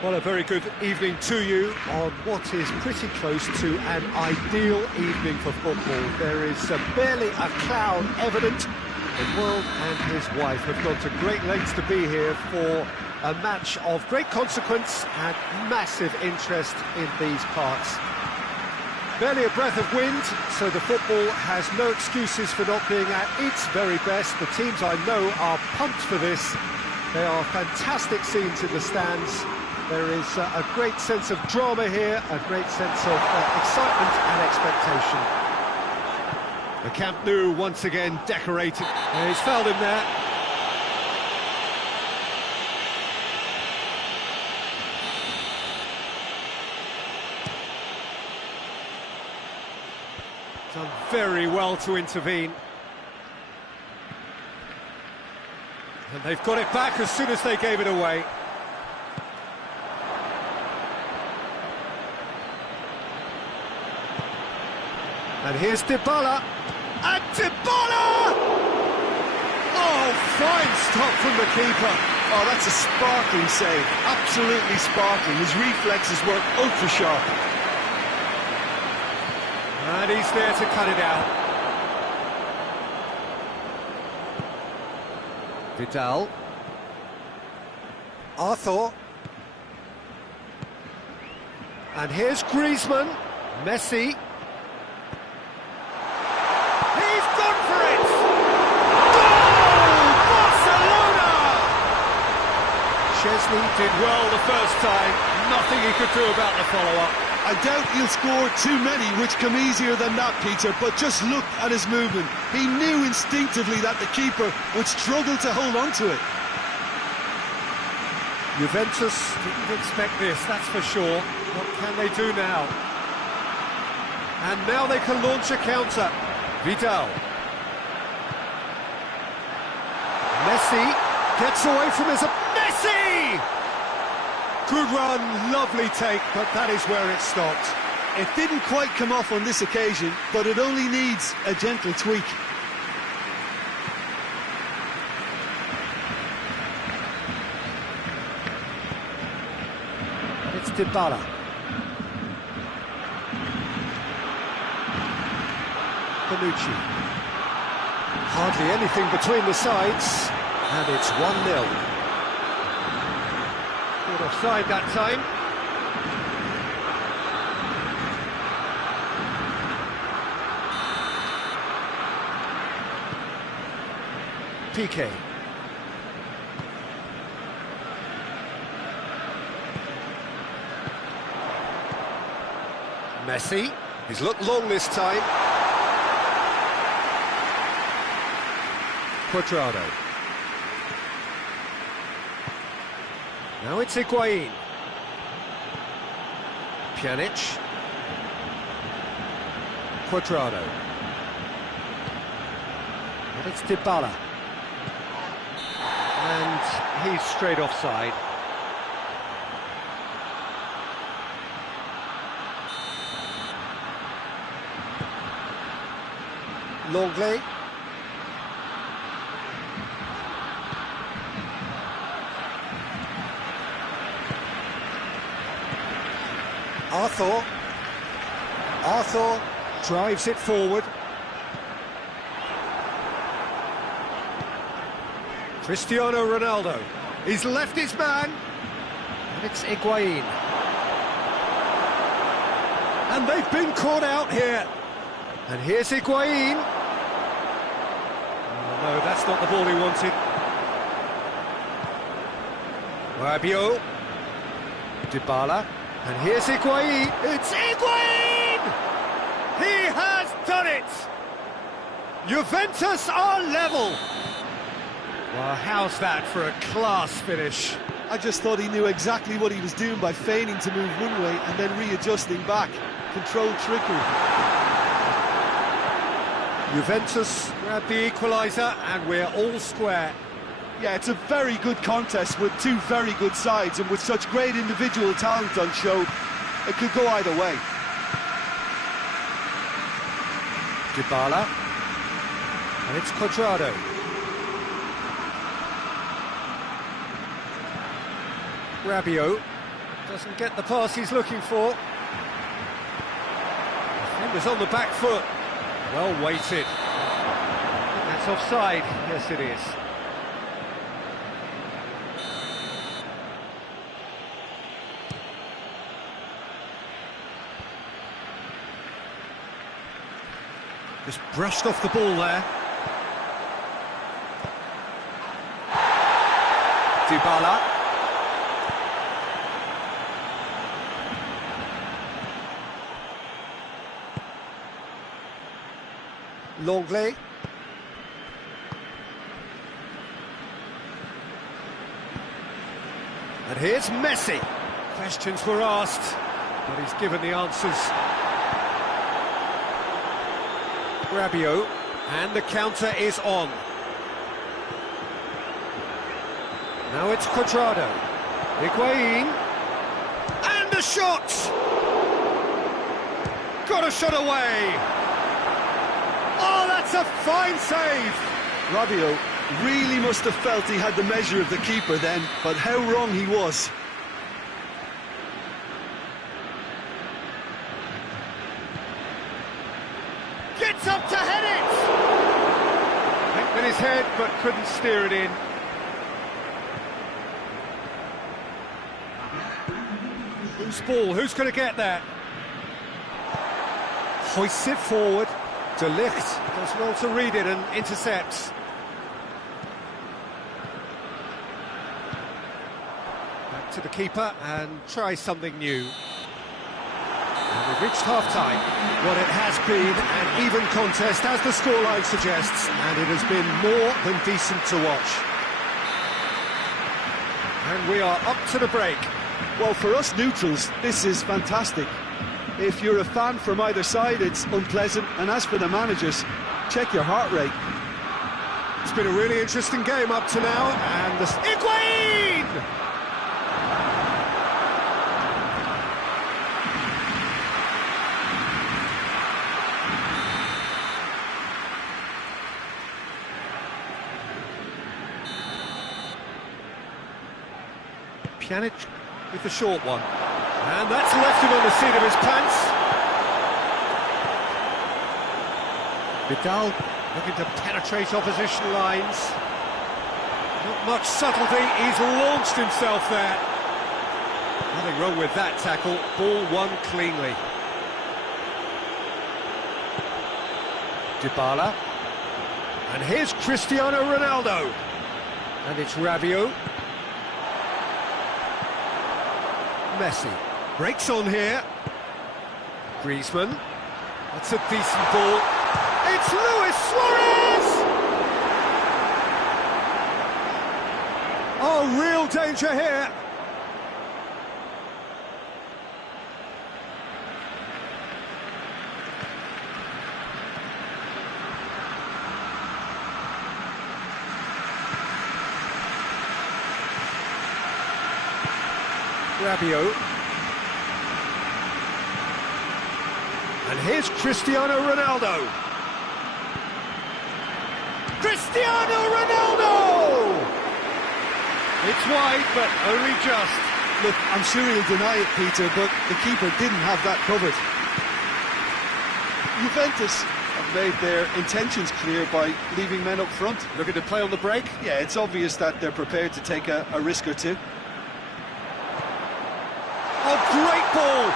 Well, a very good evening to you on what is pretty close to an ideal evening for football. There is barely a cloud evident. The world and his wife have gone to great lengths to be here for a match of great consequence and massive interest in these parts. Barely a breath of wind, so the football has no excuses for not being at its very best. The teams I know are pumped for this. They are fantastic scenes in the stands. There is a great sense of drama here, a great sense of excitement and expectation. The Camp Nou once again decorated. He's fouled him there. Done very well to intervene. And they've got it back as soon as they gave it away. And here's Dybala, and Dybala! Oh, fine stop from the keeper. Oh, that's a sparkling save, absolutely sparkling. His reflexes work ultra sharp. And he's there to cut it out. Vidal. Arthur. And here's Griezmann. Messi. Chesney did well the first time, nothing he could do about the follow-up. I doubt he'll score too many which come easier than that, Peter, but just look at his movement. He knew instinctively that the keeper would struggle to hold on to it. Juventus didn't expect this, that's for sure. What can they do now? And now they can launch a counter. Vidal. Messi gets away from his... Messi! Good run, lovely take, but that is where it stopped. It didn't quite come off on this occasion, but it only needs a gentle tweak. It's Dybala. Bonucci. Hardly anything between the sides, and it's 1-0. Offside that time. PK. Messi. He's looked long this time. Cuadrado. Now it's Higuain. Pjanic. Cuadrado. And it's Dybala. And he's straight offside. Longley. Arthur drives it forward. Cristiano Ronaldo. He's left his man. And it's Higuain. And they've been caught out here. And here's Higuain. Oh, no, that's not the ball he wanted. Rabiot. Dybala. And here's Higuain. It's Higuain! He has done it! Juventus are level. Well, how's that for a class finish? I just thought he knew exactly what he was doing by feigning to move one way and then readjusting back. Controlled trickery. Juventus grab the equaliser and we're all square. Yeah, it's a very good contest with two very good sides, and with such great individual talent on show, it could go either way. Dybala. And it's Cuadrado. Rabiot. Doesn't get the pass he's looking for. Defender's on the back foot. Well weighted. That's offside. Yes, it is. Just brushed off the ball there. Dybala. Longley. And here's Messi. Questions were asked, but he's given the answers. Rabiot, and the counter is on. Now it's Cuadrado. Higuain. And a shot! Got a shot away! Oh, that's a fine save! Rabiot really must have felt he had the measure of the keeper then, but how wrong he was. Gets up to head it! Went with his head, but couldn't steer it in. Whose ball? Who's going to get that? Hoists it forward. De Ligt does well to read it and intercepts. Back to the keeper and try something new. And we've reached half-time. What it has been an even contest, as the scoreline suggests, and it has been more than decent to watch. And we are up to the break. Well, for us neutrals, this is fantastic. If you're a fan from either side, it's unpleasant, and as for the managers, check your heart rate. It's been a really interesting game up to now, and the... Higuain! Pjanic with the short one. And that's left him on the seat of his pants. Vidal looking to penetrate opposition lines. Not much subtlety, he's launched himself there. Nothing wrong with that tackle, ball won cleanly. Dybala. And here's Cristiano Ronaldo. And it's Rabiot. Messi breaks on here. Griezmann. That's a decent ball. It's Luis Suarez! Oh, real danger here. Rabiot. And here's Cristiano Ronaldo. Cristiano Ronaldo! It's wide, but only just. Look, I'm sure he'll deny it, Peter, but the keeper didn't have that covered. Juventus have made their intentions clear by leaving men up front. Looking to play on the break? Yeah, it's obvious that they're prepared to take a risk or two. Oh, great ball!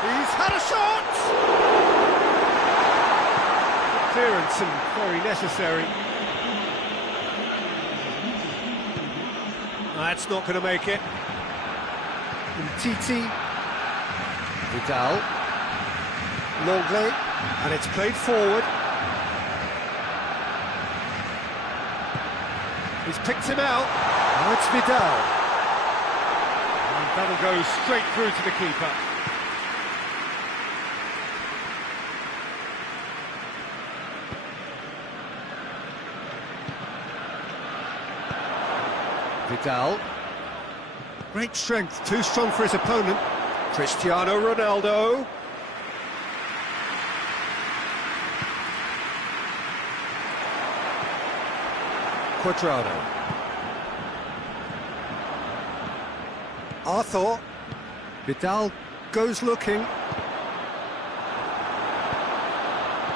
He's had a shot! Clearance and very necessary. That's not going to make it. Titi. Vidal. Longley. And it's played forward. He's picked him out. Now it's Vidal. And that'll go straight through to the keeper. Vidal. Great strength, too strong for his opponent. Cristiano Ronaldo. Cuadrado. Arthur. Vidal goes looking.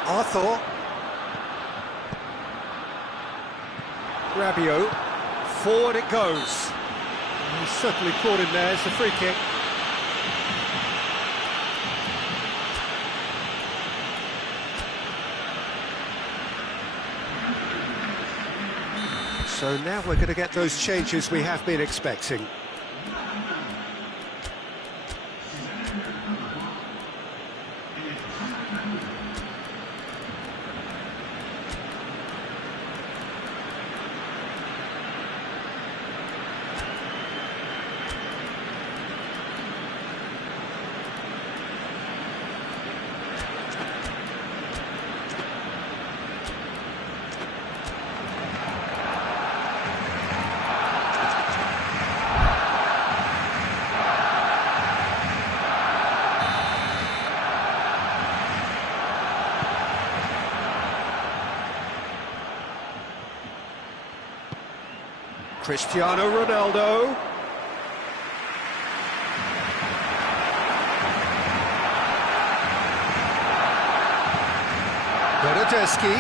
Arthur. Rabiot. Forward it goes. He's certainly caught him there. It's a free kick. So now we're going to get those changes we have been expecting. Cristiano Ronaldo. Bernardeschi.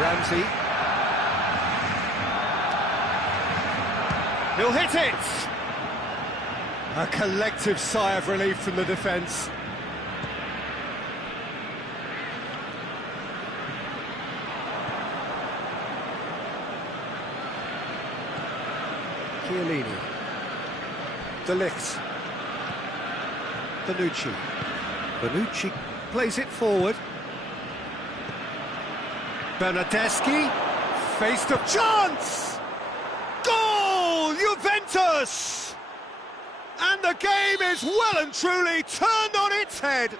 Ramsey. He'll hit it! A collective sigh of relief from the defence. Chiellini. De Ligt. Bonucci. Bonucci plays it forward. Bernardeschi. Faced a chance! Goal! Juventus! And the game is well and truly turned on its head.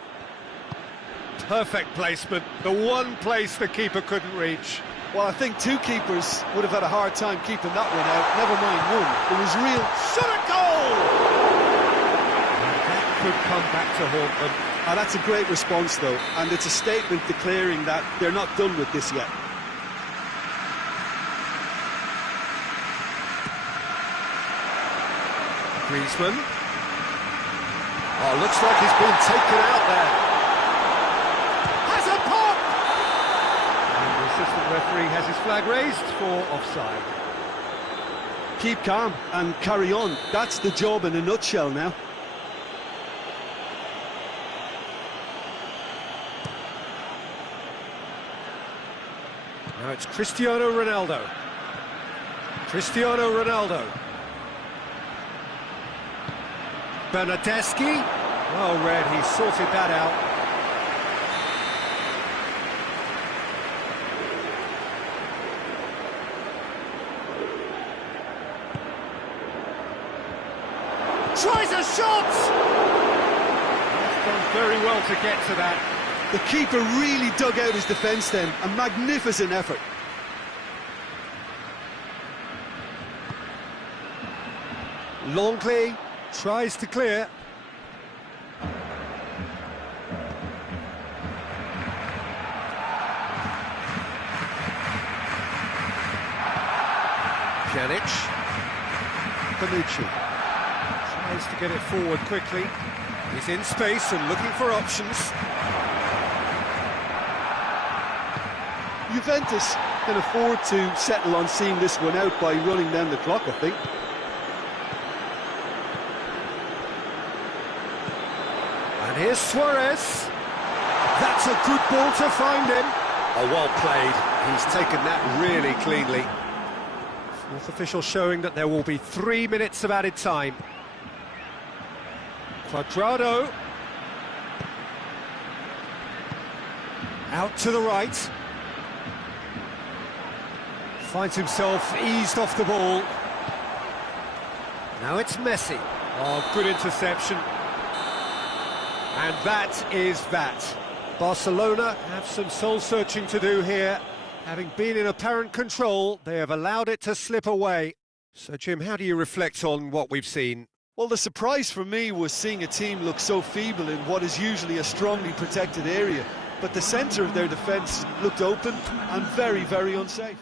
Perfect placement, the one place the keeper couldn't reach. Well, I think two keepers would have had a hard time keeping that one out, never mind one. It was real. Shot a goal! That could come back to haunt them. And that's a great response, though, and it's a statement declaring that they're not done with this yet. Griezmann. Oh, looks like he's been taken out there. Has a pop! And the assistant referee has his flag raised for offside. Keep calm and carry on. That's the job in a nutshell now. Now it's Cristiano Ronaldo. Cristiano Ronaldo. Bernardeschi. Well read, he sorted that out. Tries a shot! He's done very well to get to that. The keeper really dug out his defence then. A magnificent effort. Longley tries to clear. Pjanic. Bonucci tries to get it forward quickly. He's in space and looking for options. Juventus can afford to settle on seeing this one out by running down the clock, I think. And here's Suarez. That's a good ball to find him. Oh, well played. He's taken that really cleanly. Fourth official showing that there will be 3 minutes of added time. Cuadrado. Out to the right. Finds himself eased off the ball. Now it's Messi. Oh, good interception. And that is that. Barcelona have some soul-searching to do here. Having been in apparent control, they have allowed it to slip away. So, Jim, how do you reflect on what we've seen? Well, the surprise for me was seeing a team look so feeble in what is usually a strongly protected area. But the centre of their defence looked open and very, very unsafe.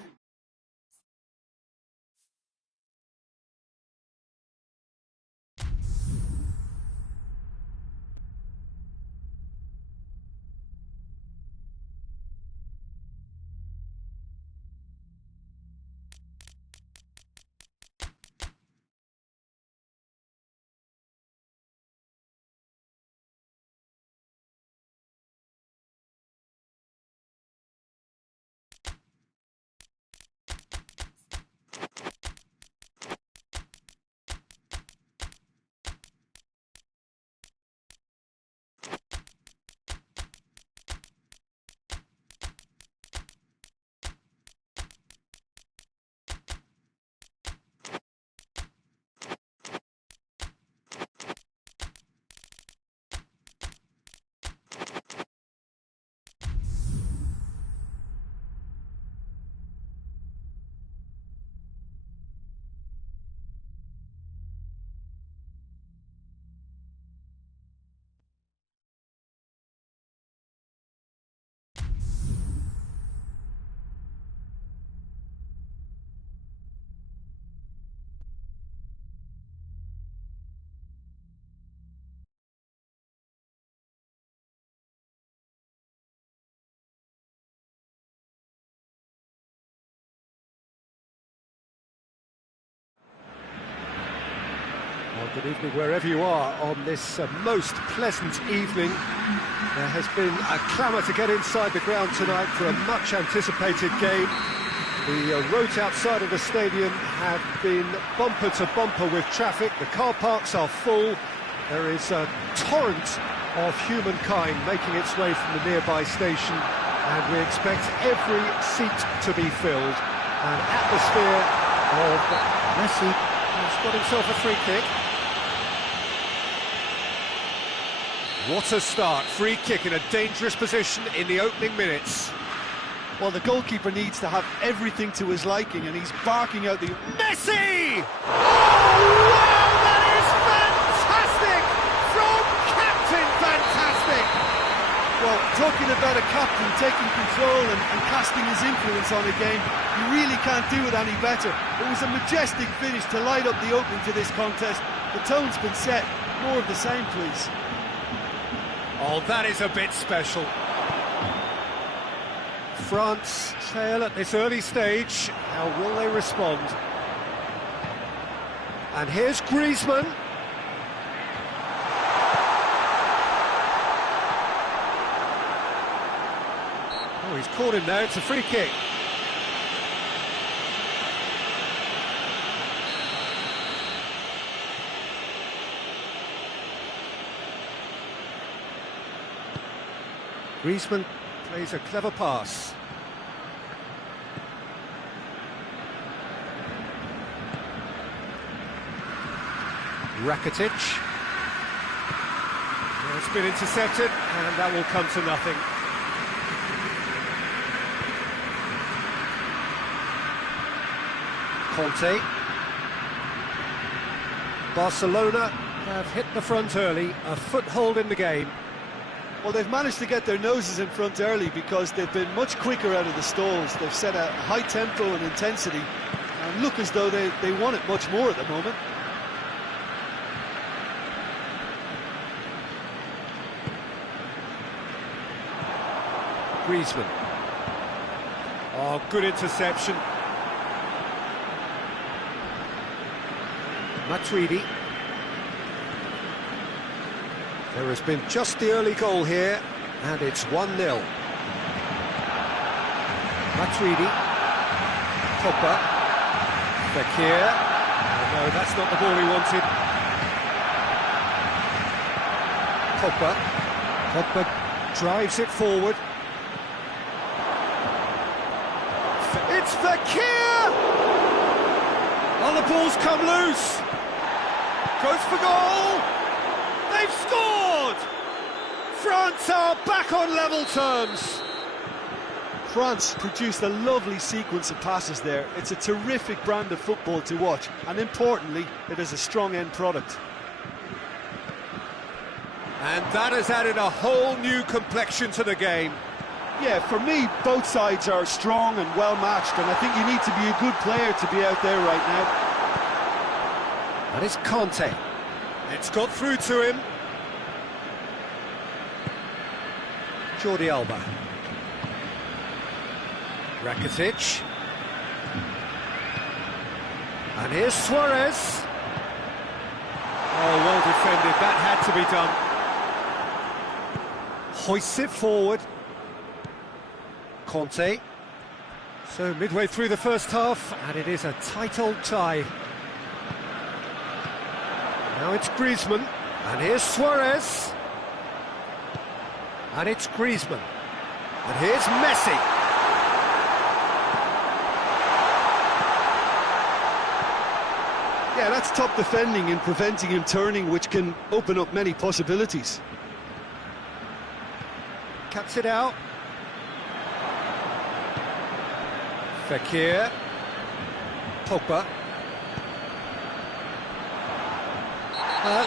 Well, good evening wherever you are on this most pleasant evening. There has been a clamour to get inside the ground tonight for a much anticipated game. The roads outside of the stadium have been bumper to bumper with traffic. The car parks are full. There is a torrent of humankind making its way from the nearby station, and we expect every seat to be filled. An atmosphere of Messi has got himself a free kick. What a start, free kick in a dangerous position in the opening minutes. Well, the goalkeeper needs to have everything to his liking, and he's barking out the... Messi! Oh, wow, that is fantastic! From Captain Fantastic! Well, talking about a captain taking control and casting his influence on a game, you really can't do it any better. It was a majestic finish to light up the opening to this contest. The tone's been set. More of the same, please. Oh, that is a bit special. France trail at this early stage. How will they respond? And here's Griezmann. Oh, he's caught him there. It's a free kick. Griezmann plays a clever pass. Rakitic. It's been intercepted, and that will come to nothing. Conte. Barcelona have hit the front early, a foothold in the game. Well, they've managed to get their noses in front early because they've been much quicker out of the stalls. They've set a high tempo and intensity and look as though they want it much more at the moment. Griezmann. Oh, good interception. Matuidi. There has been just the early goal here, and it's 1-0. Matuidi. Pogba. Fekir. Oh, no, that's not the ball he wanted. Pogba. Pogba drives it forward. It's Fekir! Oh, the ball's come loose. Goes for goal. They've scored! France are back on level terms. France produced a lovely sequence of passes there. It's a terrific brand of football to watch, and importantly, it is a strong end product. And that has added a whole new complexion to the game. Yeah, for me, both sides are strong and well matched, and I think you need to be a good player to be out there right now. That is Conte. It's got through to him. Jordi Alba. Rakitic. And here's Suarez. Oh, well defended. That had to be done. Hoists it forward. Conte. So midway through the first half, and it is a tight old tie. Now it's Griezmann, and here's Suarez. And it's Griezmann. And here's Messi. Yeah, that's top defending and preventing him turning, which can open up many possibilities. Cuts it out. Fekir. Pogba.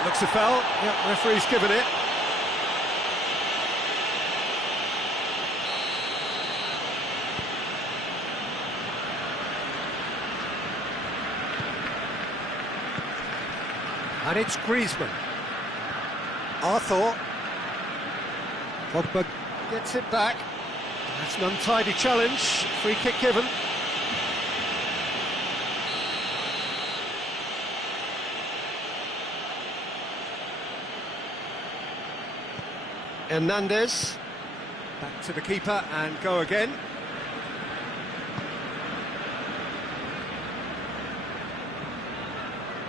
Looks a foul. Yep, referee's given it. And it's Griezmann. Arthur. Pogba gets it back. That's an untidy challenge. Free kick given. Hernandez. Back to the keeper and go again.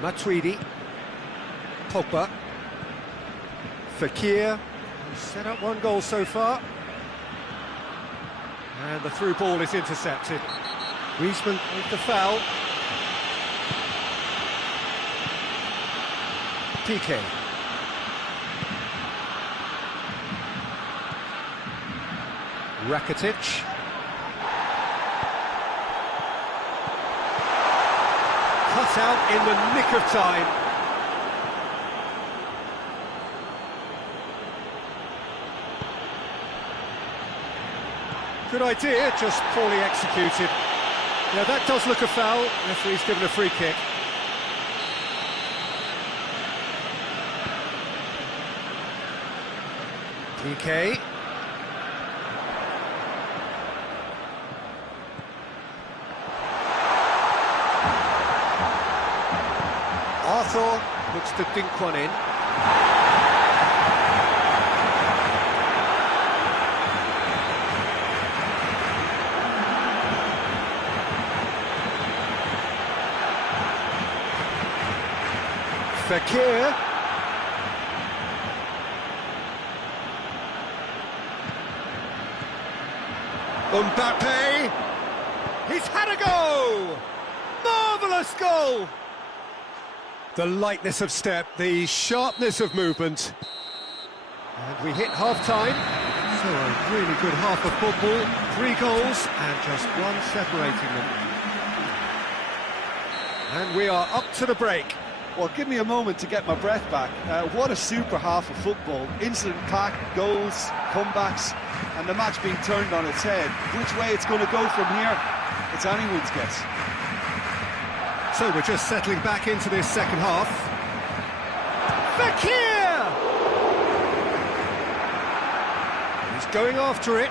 Matuidi. Pogba. Fekir. Set up one goal so far. And the through ball is intercepted. Griezmann with the foul. Piqué. Rakitic. Cut out in the nick of time. Good idea, just poorly executed. Yeah, that does look a foul. Referee's given a free kick. Piqué. Arthur looks to dink one in. Fekir. Mbappe. He's had a go! Marvellous goal! The lightness of step, the sharpness of movement. And we hit half-time. So a really good half of football. 3 goals and just one separating them. And we are up to the break. Well, give me a moment to get my breath back. What a super half of football. Incident-packed, goals, comebacks, and the match being turned on its head. Which way it's going to go from here, it's anyone's guess. So we're just settling back into this second half. Fekir! He's going after it.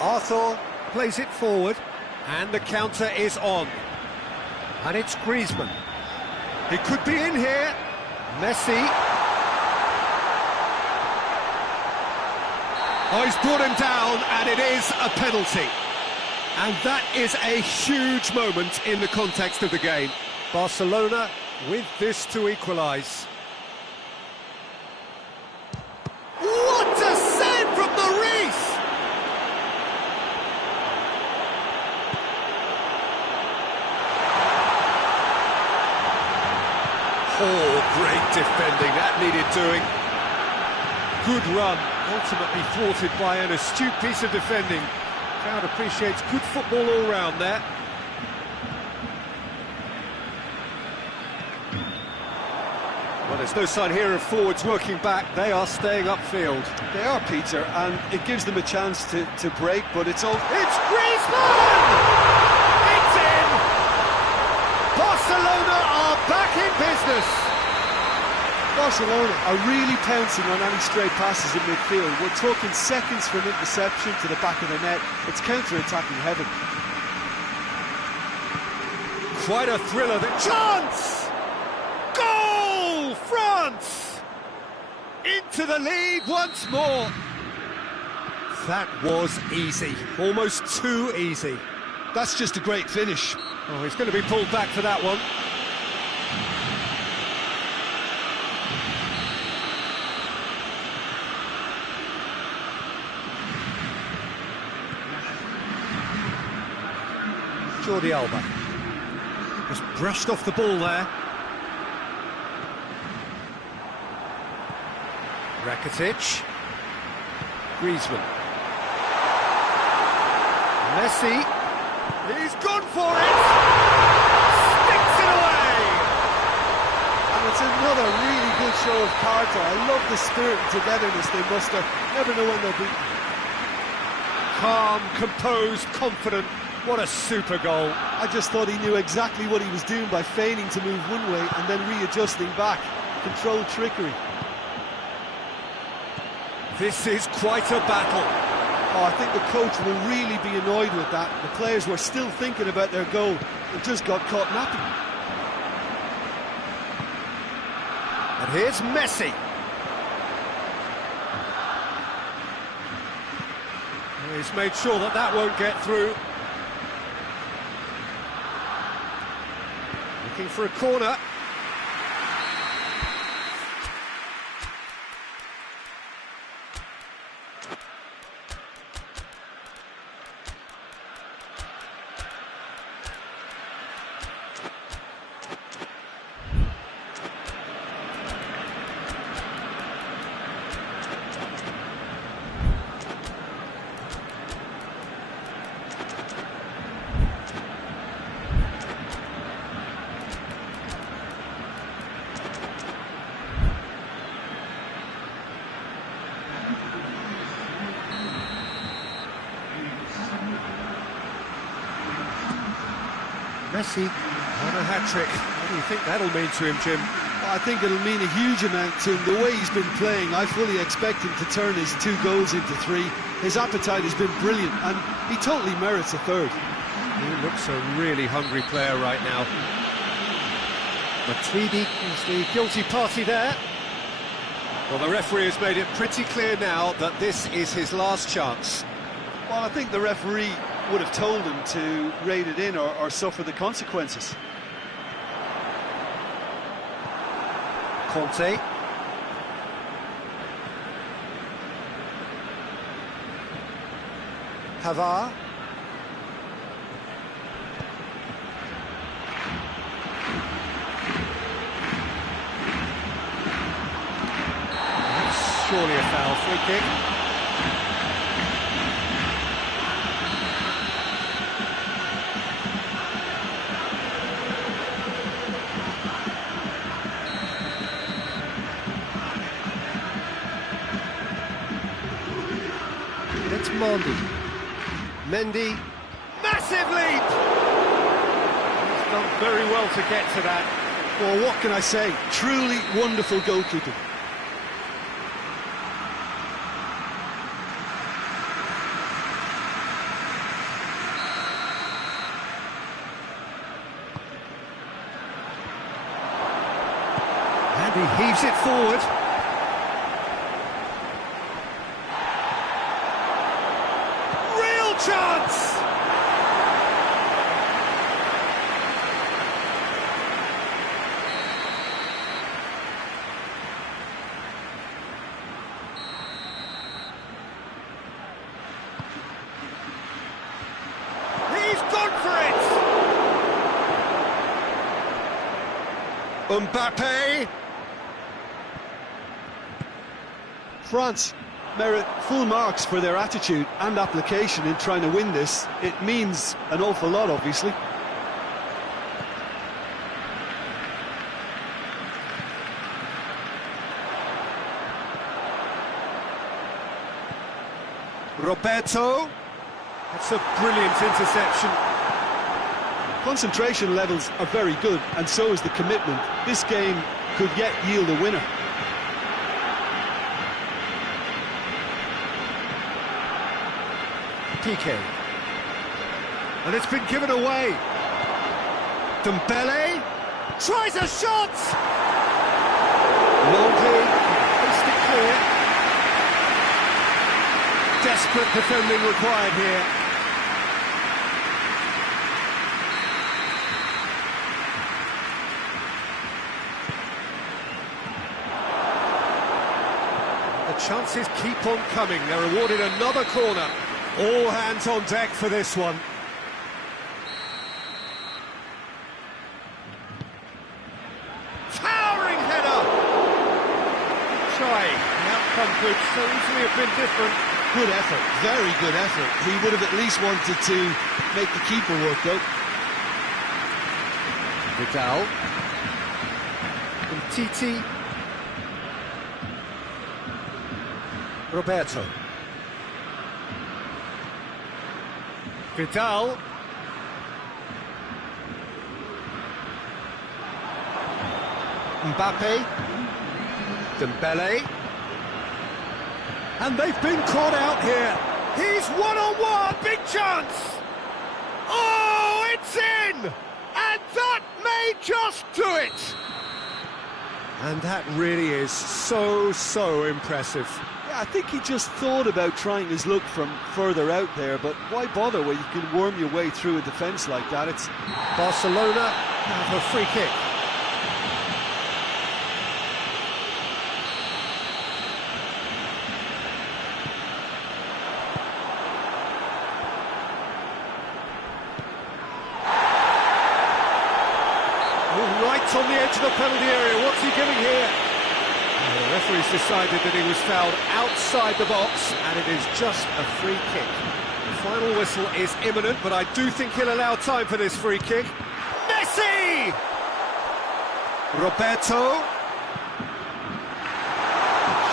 Arthur plays it forward. And the counter is on. And it's Griezmann. He could be in here. Messi. Oh, he's brought him down, and it is a penalty. And that is a huge moment in the context of the game. Barcelona with this to equalise. What a save from the Reef! Oh, great defending, that needed doing. Good run, ultimately thwarted by an astute piece of defending. Crowd appreciates good football all round there. Well, there's no sign here of forwards working back, they are staying upfield. They are, Peter, and it gives them a chance to break, but it's all... It's Griezmann! It's in! Barcelona are back in business! Barcelona are really pouncing on any stray passes in midfield. We're talking seconds from interception to the back of the net. It's counter-attacking heaven. Quite a thriller. The chance! Goal! France! Into the lead once more. That was easy. Almost too easy. That's just a great finish. Oh, he's going to be pulled back for that one. Jordi Alba. Just brushed off the ball there. Rakitic. Griezmann. Messi. He's gone for it! Sticks it away! And it's another really good show of character. I love the spirit and togetherness they muster. Never know when they'll be... Calm, composed, confident. What a super goal. I just thought he knew exactly what he was doing by feigning to move one way and then readjusting back. Controlled trickery. This is quite a battle. Oh, I think the coach will really be annoyed with that. The players were still thinking about their goal and just got caught napping. And here's Messi. He's made sure that that won't get through. Looking for a corner. Messi on a hat-trick. What do you think that'll mean to him, Jim? I think it'll mean a huge amount to him. The way he's been playing, I fully expect him to turn his 2 goals into 3. His appetite has been brilliant, and he totally merits a third. He looks a really hungry player right now. Matuidi is the guilty party there. Well, the referee has made it pretty clear now that this is his last chance. Well, I think the referee would have told him to rate it in or suffer the consequences. Conte. Pavard. That's surely a foul. Free kick. It's Mendy, massive leap! He's done very well to get to that. Well, what can I say? Truly wonderful goalkeeping. And he heaves it forward. Chance! He's gone for it! Mbappe! France merit full marks for their attitude and application in trying to win this. It means an awful lot, obviously. Roberto. That's a brilliant interception. Concentration levels are very good, and so is the commitment. This game could yet yield a winner. Piqué. And it's been given away. Dembele tries a shot! Longley placed it clear. Desperate defending required here. The chances keep on coming. They're awarded another corner. All hands on deck for this one. Towering header! Trying. The outcome could so easily have been different. Good effort, very good effort. He would have at least wanted to make the keeper work, though. Vidal. Titi. Roberto. Vidal. Mbappe. Dembele. And they've been caught out here. He's one-on-one, big chance! Oh, it's in! And that may just do it! And that really is so impressive. Yeah, I think he just thought about trying his luck from further out there, but why bother when you can worm your way through a defence like that? It's Barcelona have a free kick. Right on the edge of the penalty area. What's he giving here? The referee's decided that he was fouled outside the box, and it is just a free kick. The final whistle is imminent, but I do think he'll allow time for this free kick. Messi! Roberto.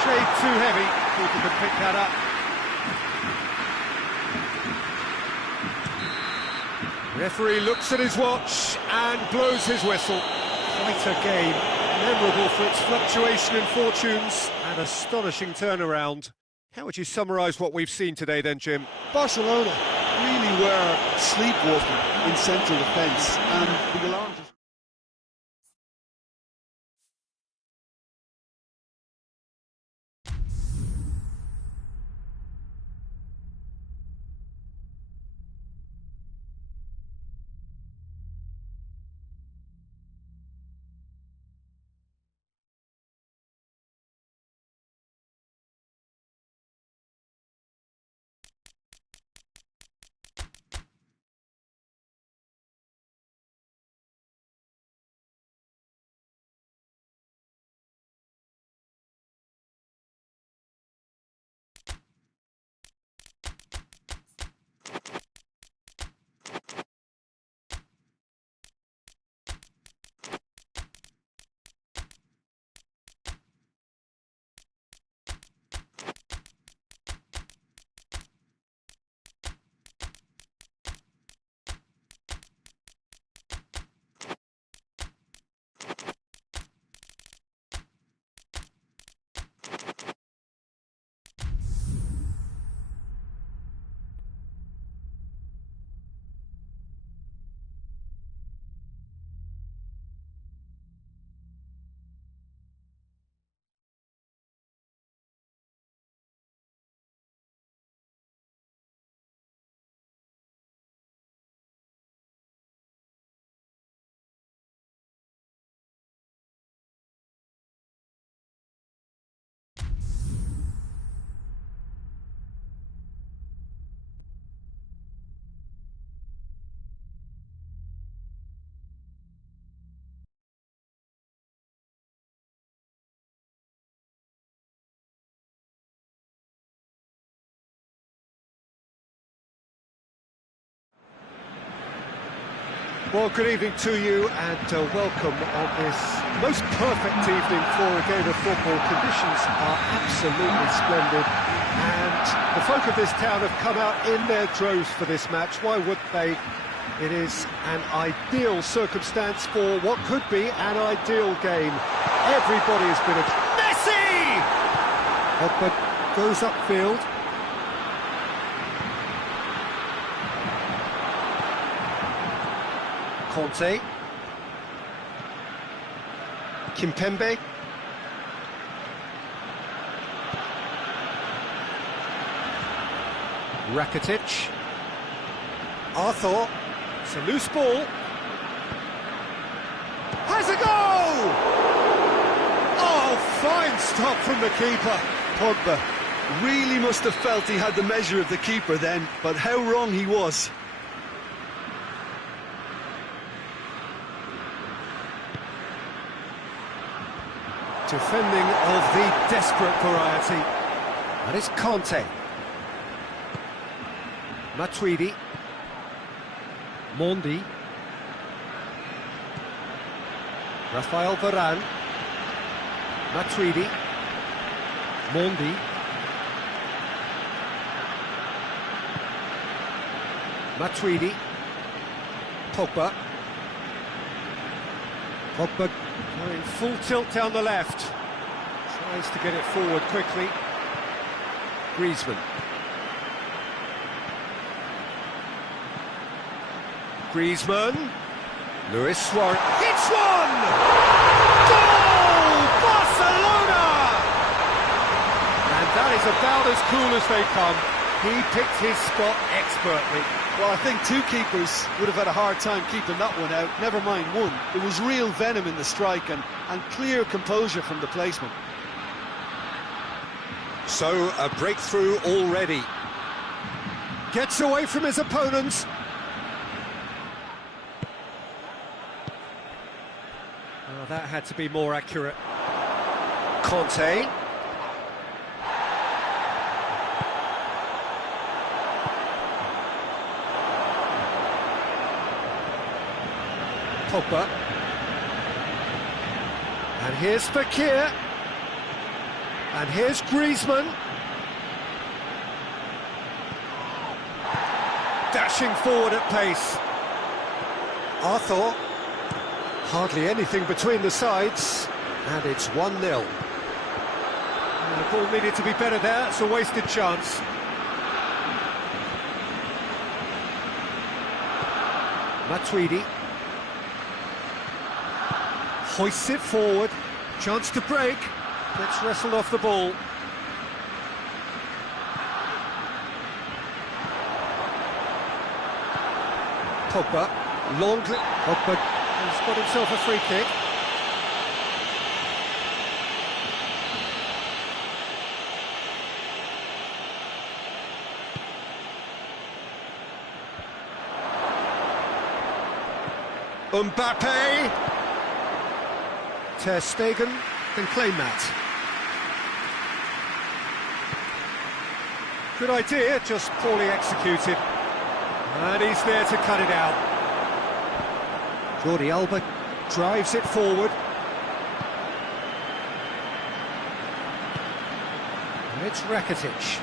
Shade too heavy. Keeper can pick that up. Referee looks at his watch and blows his whistle. Quite a game, memorable for its fluctuation in fortunes and astonishing turnaround. How would you summarise what we've seen today then, Jim? Barcelona really were sleepwalking in central defence, and the alarm just... Well, good evening to you and welcome on this most perfect evening for a game of football. Conditions are absolutely splendid and the folk of this town have come out in their droves for this match. Why would they? It is an ideal circumstance for what could be an ideal game. Everybody has been... Messi! Pogba goes upfield. Conte, Kimpembe, Rakitic, Arthur, it's a loose ball, has a goal! Oh, fine stop from the keeper. Pogba really must have felt he had the measure of the keeper then, but how wrong he was. Defending of the desperate variety. That is Conte. Matuidi. Mondi. Rafael Varane. Matuidi. Mondi. Matuidi. Pogba. Pogba going full tilt down the left. Tries to get it forward quickly. Griezmann. Griezmann. Luis Suarez. It's one! Goal! That is about as cool as they come. He picked his spot expertly. Well, I think two keepers would have had a hard time keeping that one out, never mind one. There was real venom in the strike and clear composure from the placement. So, a breakthrough already. Gets away from his opponents. Well, that had to be more accurate. Conte. Pogba. And here's Fekir. And here's Griezmann. Dashing forward at pace. Arthur. Hardly anything between the sides. And it's 1-0. The ball needed to be better there. It's a wasted chance. Matuidi. Hoists it forward. Chance to break. Gets wrestled off the ball. Pogba. Pogba has got himself a free kick. Mbappe. Ter Stegen can claim that. Good idea, just poorly executed. And he's there to cut it out. Jordi Alba drives it forward. And it's Rakitic.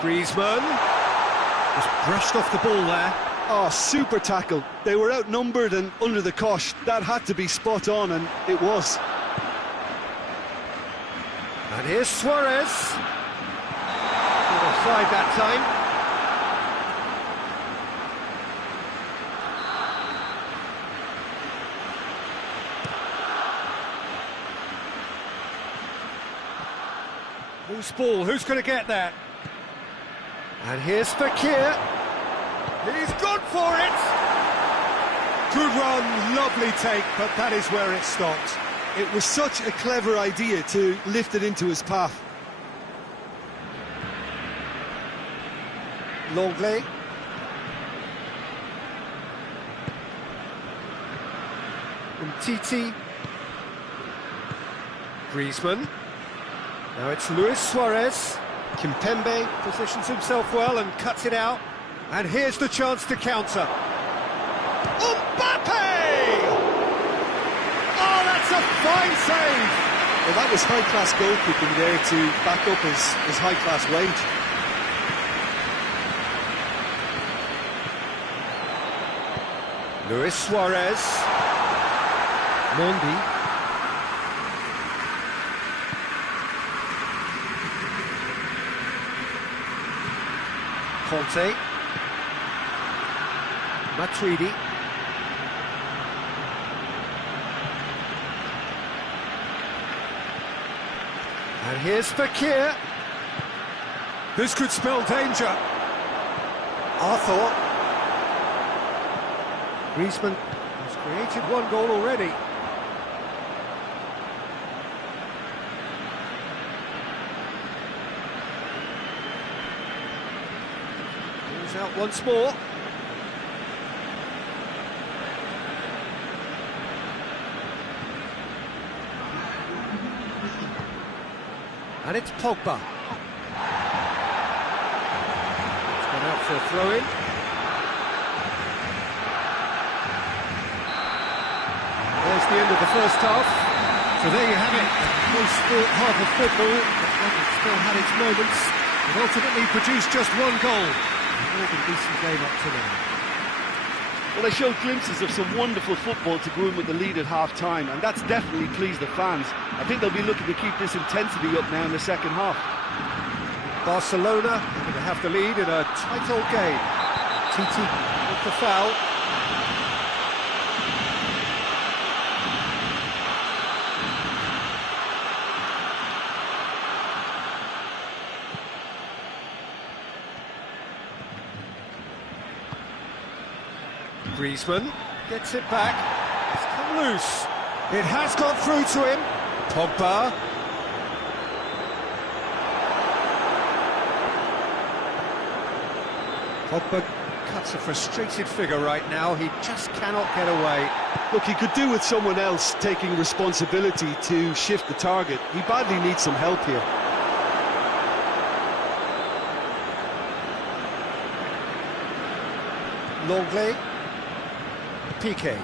Griezmann. Just brushed off the ball there. Oh, super tackle. They were outnumbered and under the cosh. That had to be spot on, and it was. And here's Suarez. Good offside that time. Loose ball, who's going to get that? And here's Fekir. He's gone for it! Good run, lovely take, but that is where it stopped. It was such a clever idea to lift it into his path. Longley. Umtiti. Griezmann. Now it's Luis Suarez. Kimpembe positions himself well and cuts it out. And here's the chance to counter. Mbappe! Oh, that's a fine save! Well, that was high-class goalkeeping there to back up his high-class wage. Luis Suarez. Mondi. Conte. Matuidi. And here's Fekir. This could spell danger. Arthur. Griezmann has created one goal already. Ball's out once more. And it's Pogba. It's gone out for a throw-in. There's the end of the first half. So there you have it. Full sport half of football. It still had its moments. It ultimately produced just one goal. More than decent game up to now. Well, they showed glimpses of some wonderful football to go in with the lead at half-time, and that's definitely pleased the fans. I think they'll be looking to keep this intensity up now in the second half. Barcelona going to have the lead in a tight old game. Titi with the foul. Griezmann gets it back. It's come loose. It has gone through to him. Pogba. Pogba cuts a frustrated figure right now. He just cannot get away. Look, he could do with someone else taking responsibility to shift the target. He badly needs some help here. Longley. Piqué.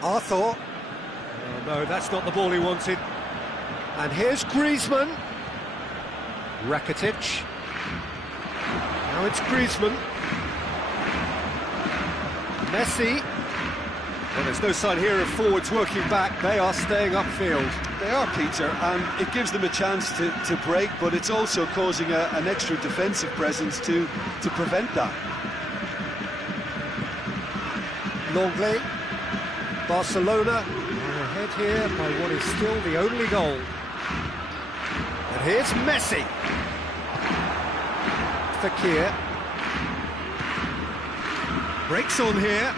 Arthur. Oh no, that's not the ball he wanted. And here's Griezmann. Rakitic. Now it's Griezmann. Messi. Well, there's no sign here of forwards working back. They are staying upfield. They are, Peter, and it gives them a chance to break, but it's also causing an extra defensive presence to prevent that. Longley. Barcelona are ahead here by what is still the only goal. And here's Messi. Fekir. Breaks on here.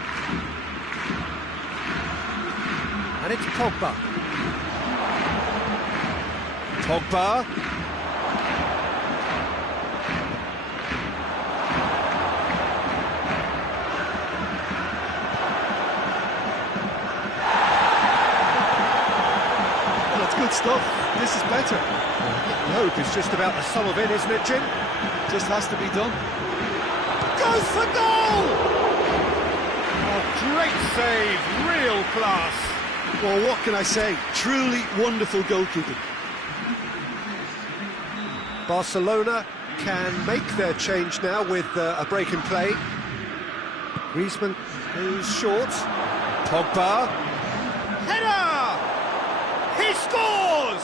And it's Pogba. Pogba. Well, it's good stuff. This is better. Hope is just about the sum of it, isn't it, Jim? Just has to be done. Goes for goal! Oh, great save, real class. Well, what can I say? Truly wonderful goalkeeping. Barcelona can make their change now with a break in play. Griezmann goes short. Pogba. Header! He scores!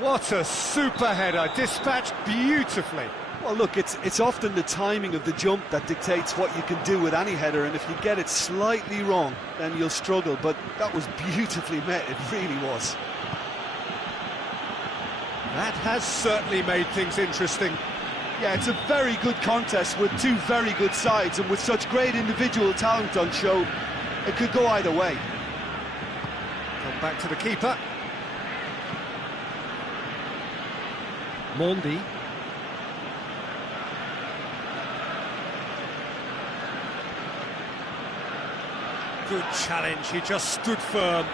What a super header, dispatched beautifully. Well, look, it's often the timing of the jump that dictates what you can do with any header, and if you get it slightly wrong, then you'll struggle, but that was beautifully met, it really was. That has certainly made things interesting. Yeah, it's a very good contest with two very good sides, and with such great individual talent on show, it could go either way. Come back to the keeper. Mondi. Good challenge, he just stood firm.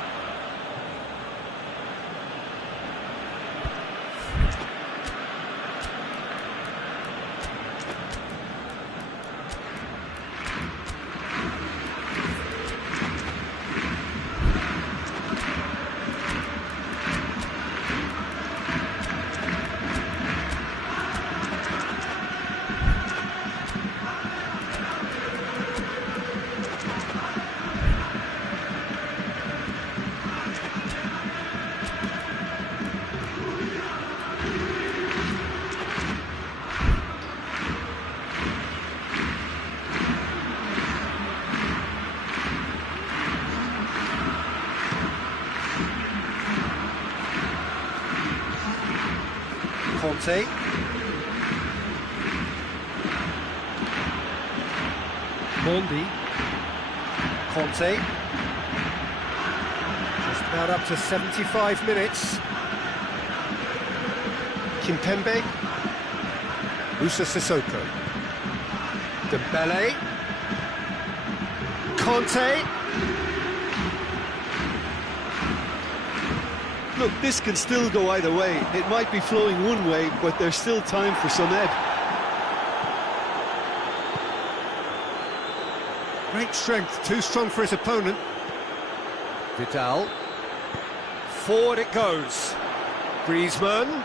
Conte. Mondi. Conte. Just about up to 75 minutes. Kimpembe. Musa Sissoko. Dembele. Conte. Look, this can still go either way. It might be flowing one way, but there's still time for some ebb. Great strength, too strong for his opponent. Vidal. Forward it goes. Griezmann.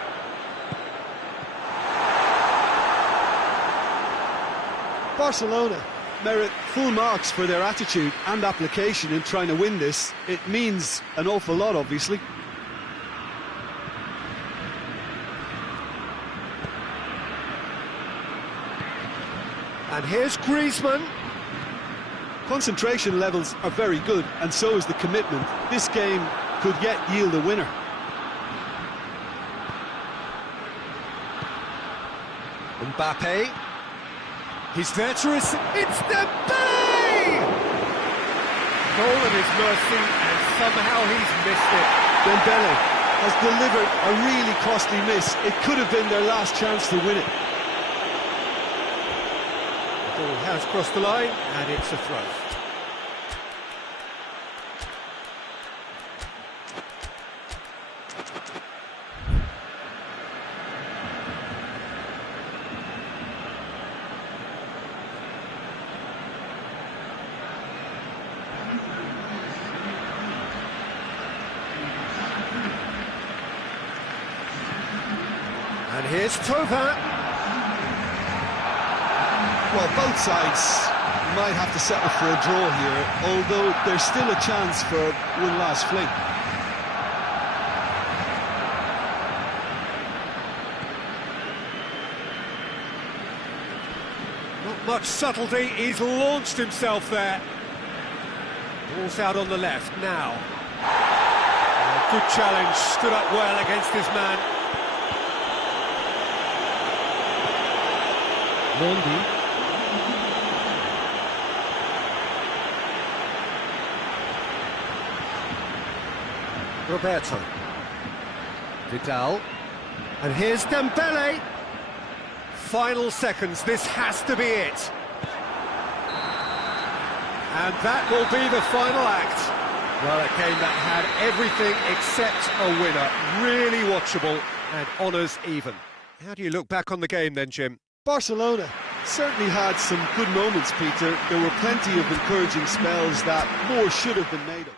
Barcelona merit full marks for their attitude and application in trying to win this. It means an awful lot, obviously. And here's Griezmann. Concentration levels are very good, and so is the commitment. This game could yet yield a winner. Mbappe. He's there to receive. It's Dembele! Goal at his mercy, and somehow he's missed it. Dembele has delivered a really costly miss. It could have been their last chance to win it. The ball has crossed the line, and it's a throw. And here's Tova. Well, both sides might have to settle for a draw here, although there's still a chance for one last fling. Not much subtlety, he's launched himself there. Ball's out on the left now. Good challenge, stood up well against his man. Mondi. Roberto. Vidal. And here's Dembele. Final seconds, this has to be it. And that will be the final act. Well, a game that had everything except a winner. Really watchable and honours even. How do you look back on the game then, Jim? Barcelona certainly had some good moments, Peter. There were plenty of encouraging spells that more should have been made of.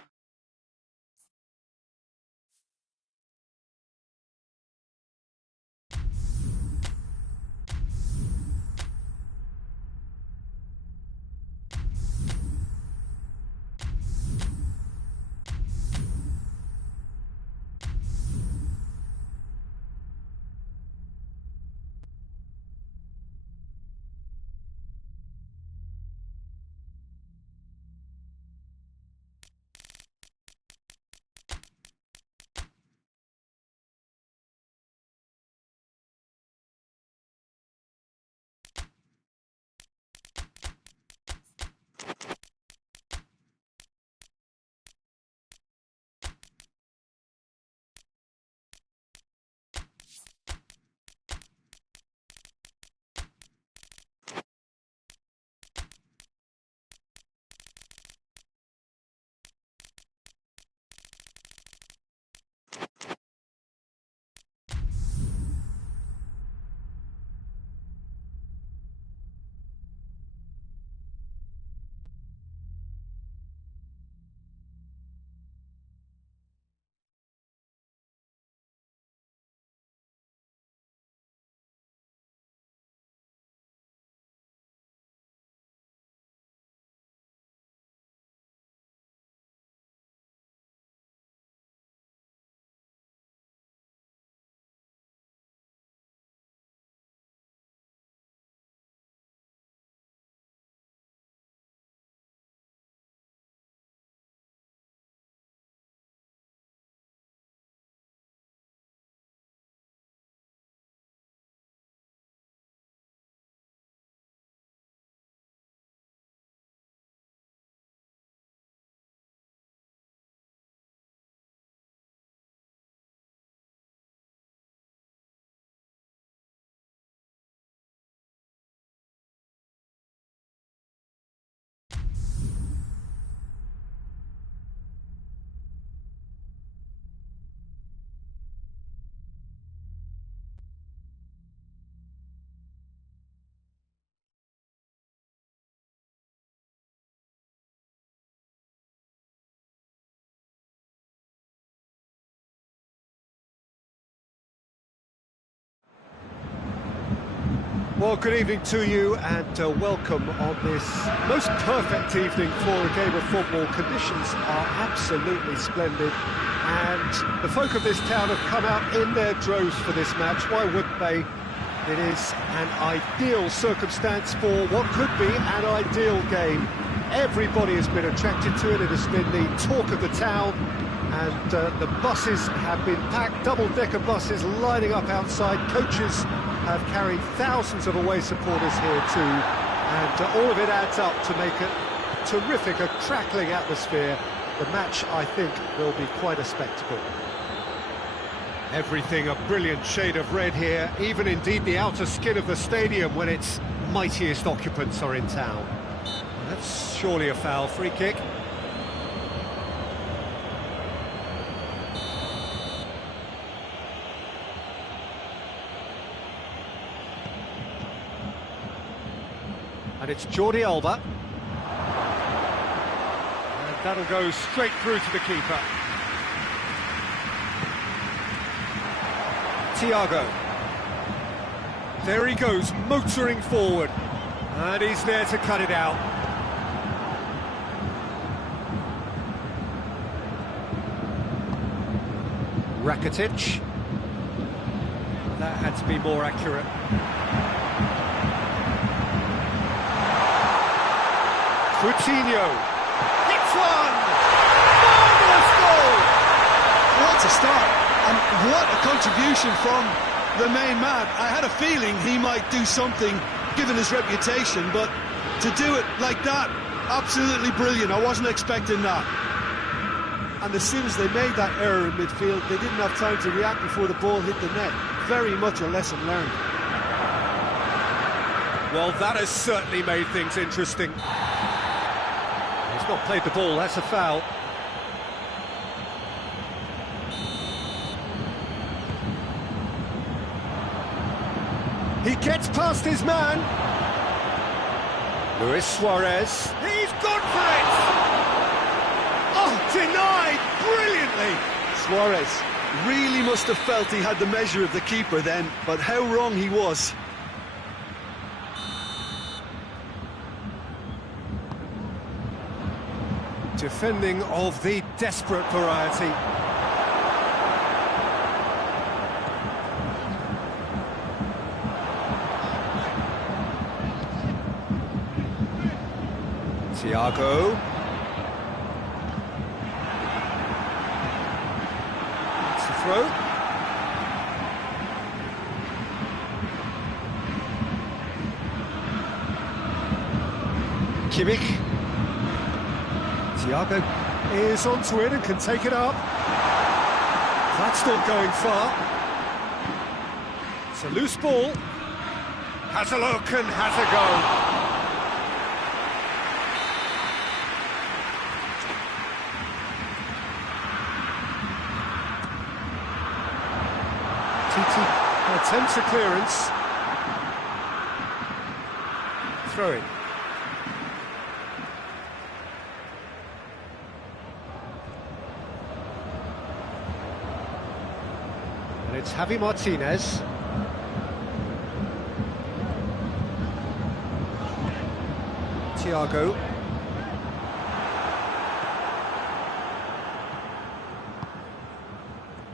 Well, good evening to you and welcome on this most perfect evening for a game of football. Conditions are absolutely splendid and the folk of this town have come out in their droves for this match. Why wouldn't they? It is an ideal circumstance for what could be an ideal game. Everybody has been attracted to it. It has been the talk of the town and the buses have been packed, double-decker buses lining up outside. Coaches have carried thousands of away supporters here too, And all of it adds up to make a terrific, a crackling atmosphere. The match, I think, will be quite a spectacle. Everything a brilliant shade of red here, even indeed the outer skin of the stadium when its mightiest occupants are in town. That's surely a foul. Free kick. And it's Jordi Alba. And that'll go straight through to the keeper. Thiago. There he goes, motoring forward. And he's there to cut it out. Rakitic. That had to be more accurate. Coutinho. Hits one! Marvellous goal! What a start, and what a contribution from the main man. I had a feeling he might do something, given his reputation, but to do it like that, absolutely brilliant. I wasn't expecting that. And as soon as they made that error in midfield, they didn't have time to react before the ball hit the net. Very much a lesson learned. Well, that has certainly made things interesting. He's not played the ball, that's a foul. He gets past his man. Luis Suarez. He's gone for it! Oh, denied brilliantly! Suarez really must have felt he had the measure of the keeper then, but how wrong he was. Defending of the desperate variety. Thiago. It's the throw. Kimmich. Thiago is onto it and can take it up. That's not going far. It's a loose ball. Has a look and has a go. Titi attempts a clearance. Throw it. And it's Javi Martinez. Thiago.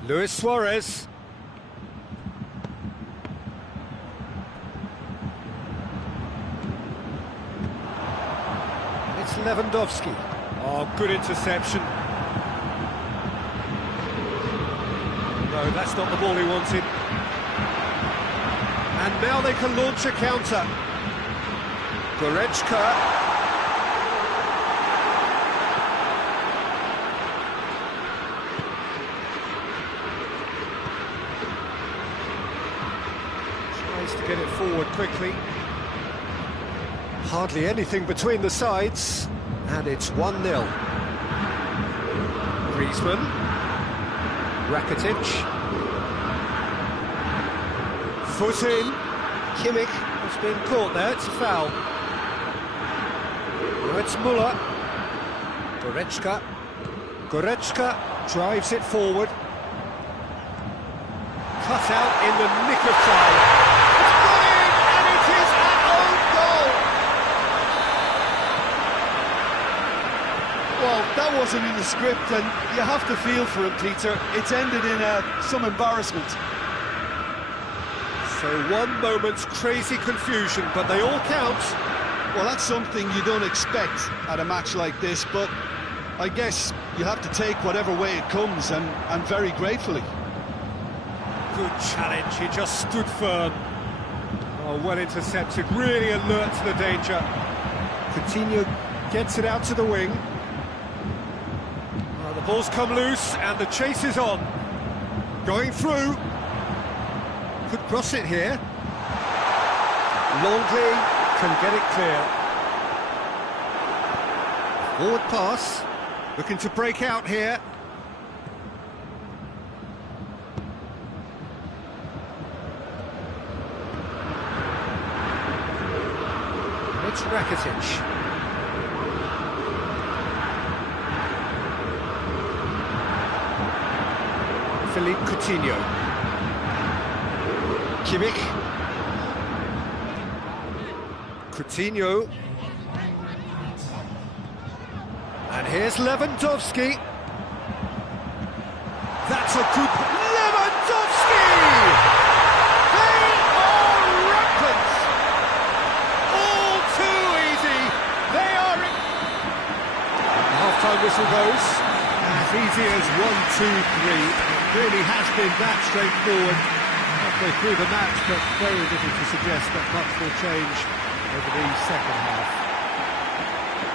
Luis Suarez. It's Lewandowski. Oh, good interception. No, that's not the ball he wanted. And now they can launch a counter. Goretzka. Tries to get it forward quickly. Hardly anything between the sides, and it's 1-0. Griezmann, Rakitic, foot in, Kimmich has been caught there, it's a foul. Now it's Müller, Goretzka drives it forward. Cut out in the nick of time. Well, that wasn't in the script, and you have to feel for him, Peter. It's ended in some embarrassment. So one moment's crazy confusion, but they all count. Well, that's something you don't expect at a match like this, but I guess you have to take whatever way it comes, and very gratefully. Good challenge, he just stood firm. Oh, well intercepted, really alert to the danger. Coutinho gets it out to the wing. Well, the ball's come loose and the chase is on. Going through. Could cross it here. Longley can get it clear. Forward pass. Looking to break out here. It's Rakitic. Philippe Coutinho. Kimmich. Coutinho. And here's Lewandowski. That's a good... Lewandowski! They are rampant! All too easy. They are... Half-time whistle goes. As easy as 1, 2, 3. It really has been that straightforward halfway through the match, but very little to suggest that much will change over the second half.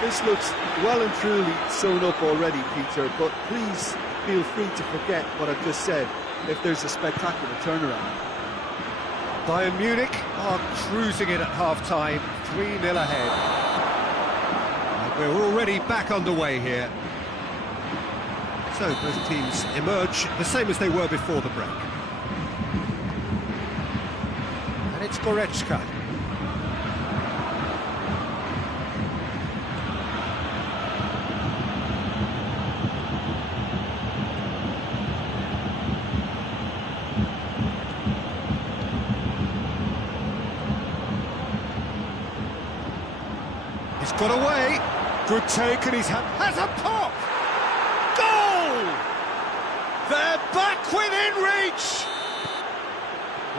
This looks well and truly sewn up already, Peter, but please feel free to forget what I've just said if there's a spectacular turnaround. Bayern Munich are cruising it at half-time, 3-0 ahead. And we're already back underway here. So both teams emerge the same as they were before the break. And it's Goretzka. He's got away. Good take, and he's has a pop. Goal! They're back within reach.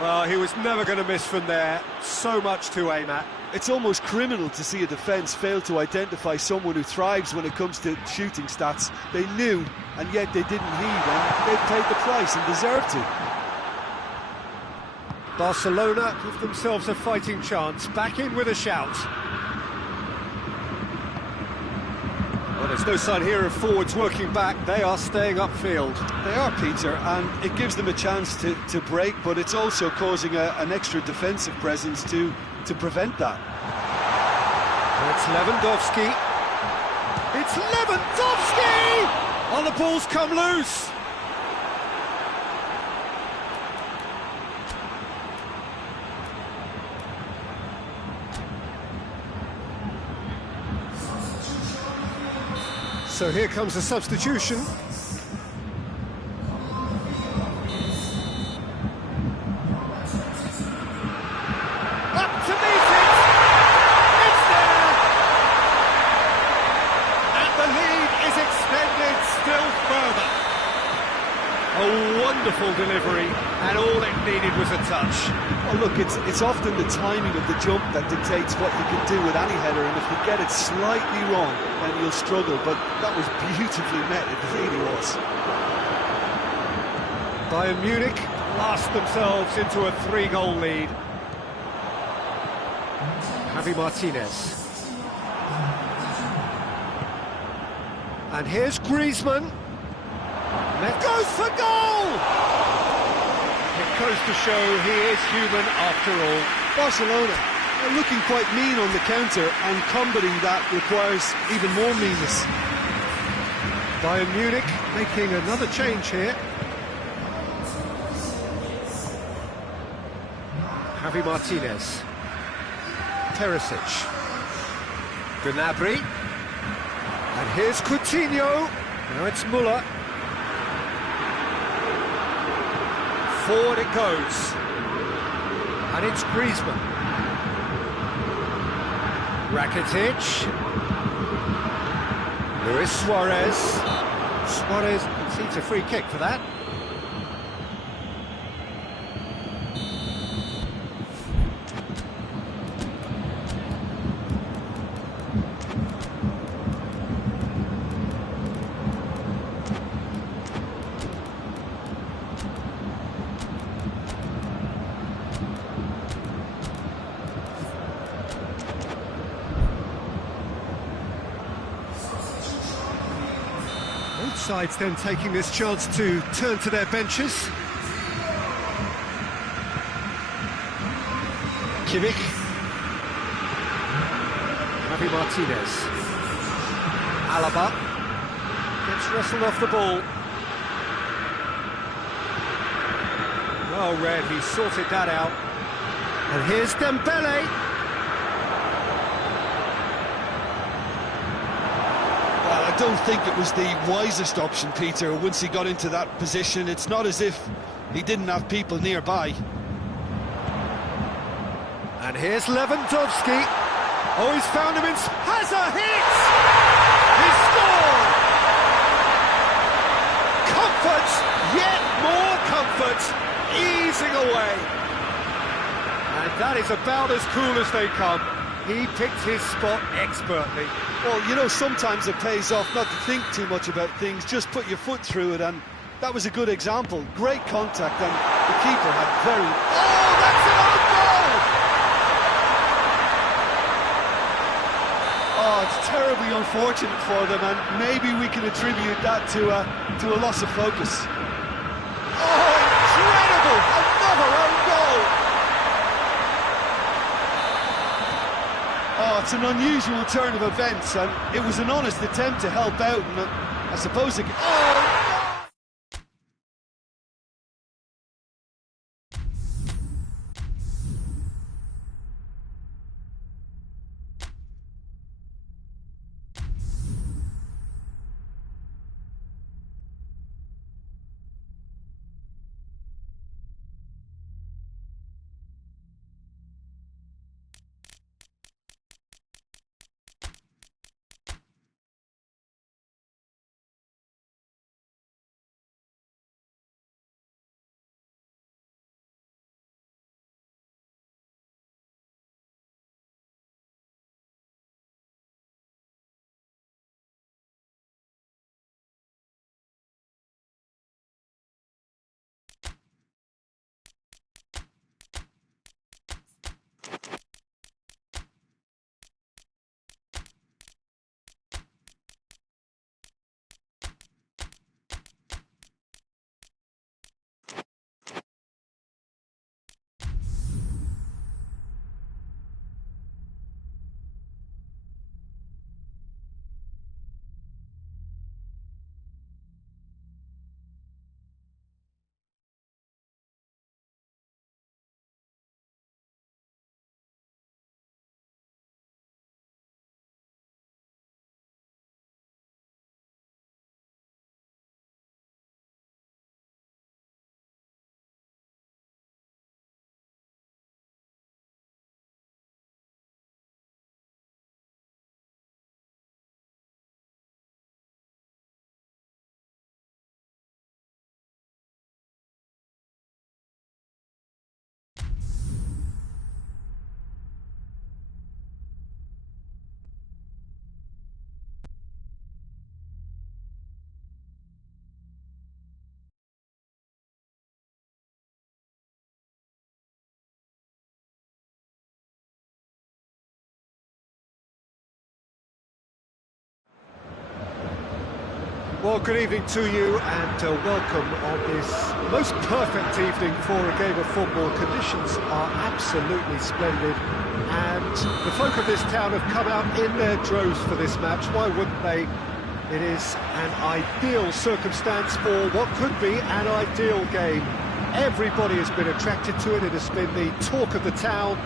Well, he was never going to miss from there. So much to aim at. It's almost criminal to see a defence fail to identify someone who thrives when it comes to shooting stats. They knew, and yet they didn't heed, and they paid the price and deserved to. Barcelona give themselves a fighting chance. Back in with a shout. Well, there's no sign here of forwards working back. They are staying upfield. They are, Peter, and it gives them a chance to break, but it's also causing an extra defensive presence to prevent that. It's Lewandowski. It's Lewandowski! Oh, the ball's come loose. So here comes a substitution. Up to meet it! It's there! And the lead is extended still further. A wonderful delivery, and all it needed was a touch. Well, look, it's often the timing of the jump that dictates what you can do with any header, and if you get it slightly wrong, then you'll struggle, but that was beautifully met, it really was. Bayern Munich blast themselves into a 3-goal lead. Javi Martinez. And here's Griezmann. Goes for goal! It goes to show he is human after all. Barcelona are looking quite mean on the counter, and combating that requires even more meanness. Bayern Munich making another change here. Javi Martinez. Teresic. Gnabry. And here's Coutinho. Now it's Müller. Forward it goes. And it's Griezmann. Rakitic. Luis Suarez. Suarez concedes a free kick for that. Both sides then taking this chance to turn to their benches. Kimmich. Javi Martinez. Alaba. Gets wrestled off the ball. Well read, he sorted that out. And here's Dembele. Well, I don't think it was the wisest option, Peter, once he got into that position. It's not as if he didn't have people nearby. And here's Lewandowski. Oh, he's found him has a hit! He scored! Comfort, yet more comfort, easing away. And that is about as cool as they come. He picked his spot expertly. Well, you know, sometimes it pays off not to think too much about things, just put your foot through it, and that was a good example. Great contact, and the keeper had very... Oh, that's an own goal! Oh, it's terribly unfortunate for them, and maybe we can attribute that to a loss of focus. Oh, incredible! Another own goal! Oh, it's an unusual turn of events, and it was an honest attempt to help out, and I suppose it... Oh! Well, good evening to you and welcome on this most perfect evening for a game of football. Conditions are absolutely splendid and the folk of this town have come out in their droves for this match. Why wouldn't they? It is an ideal circumstance for what could be an ideal game. Everybody has been attracted to it. It has been the talk of the town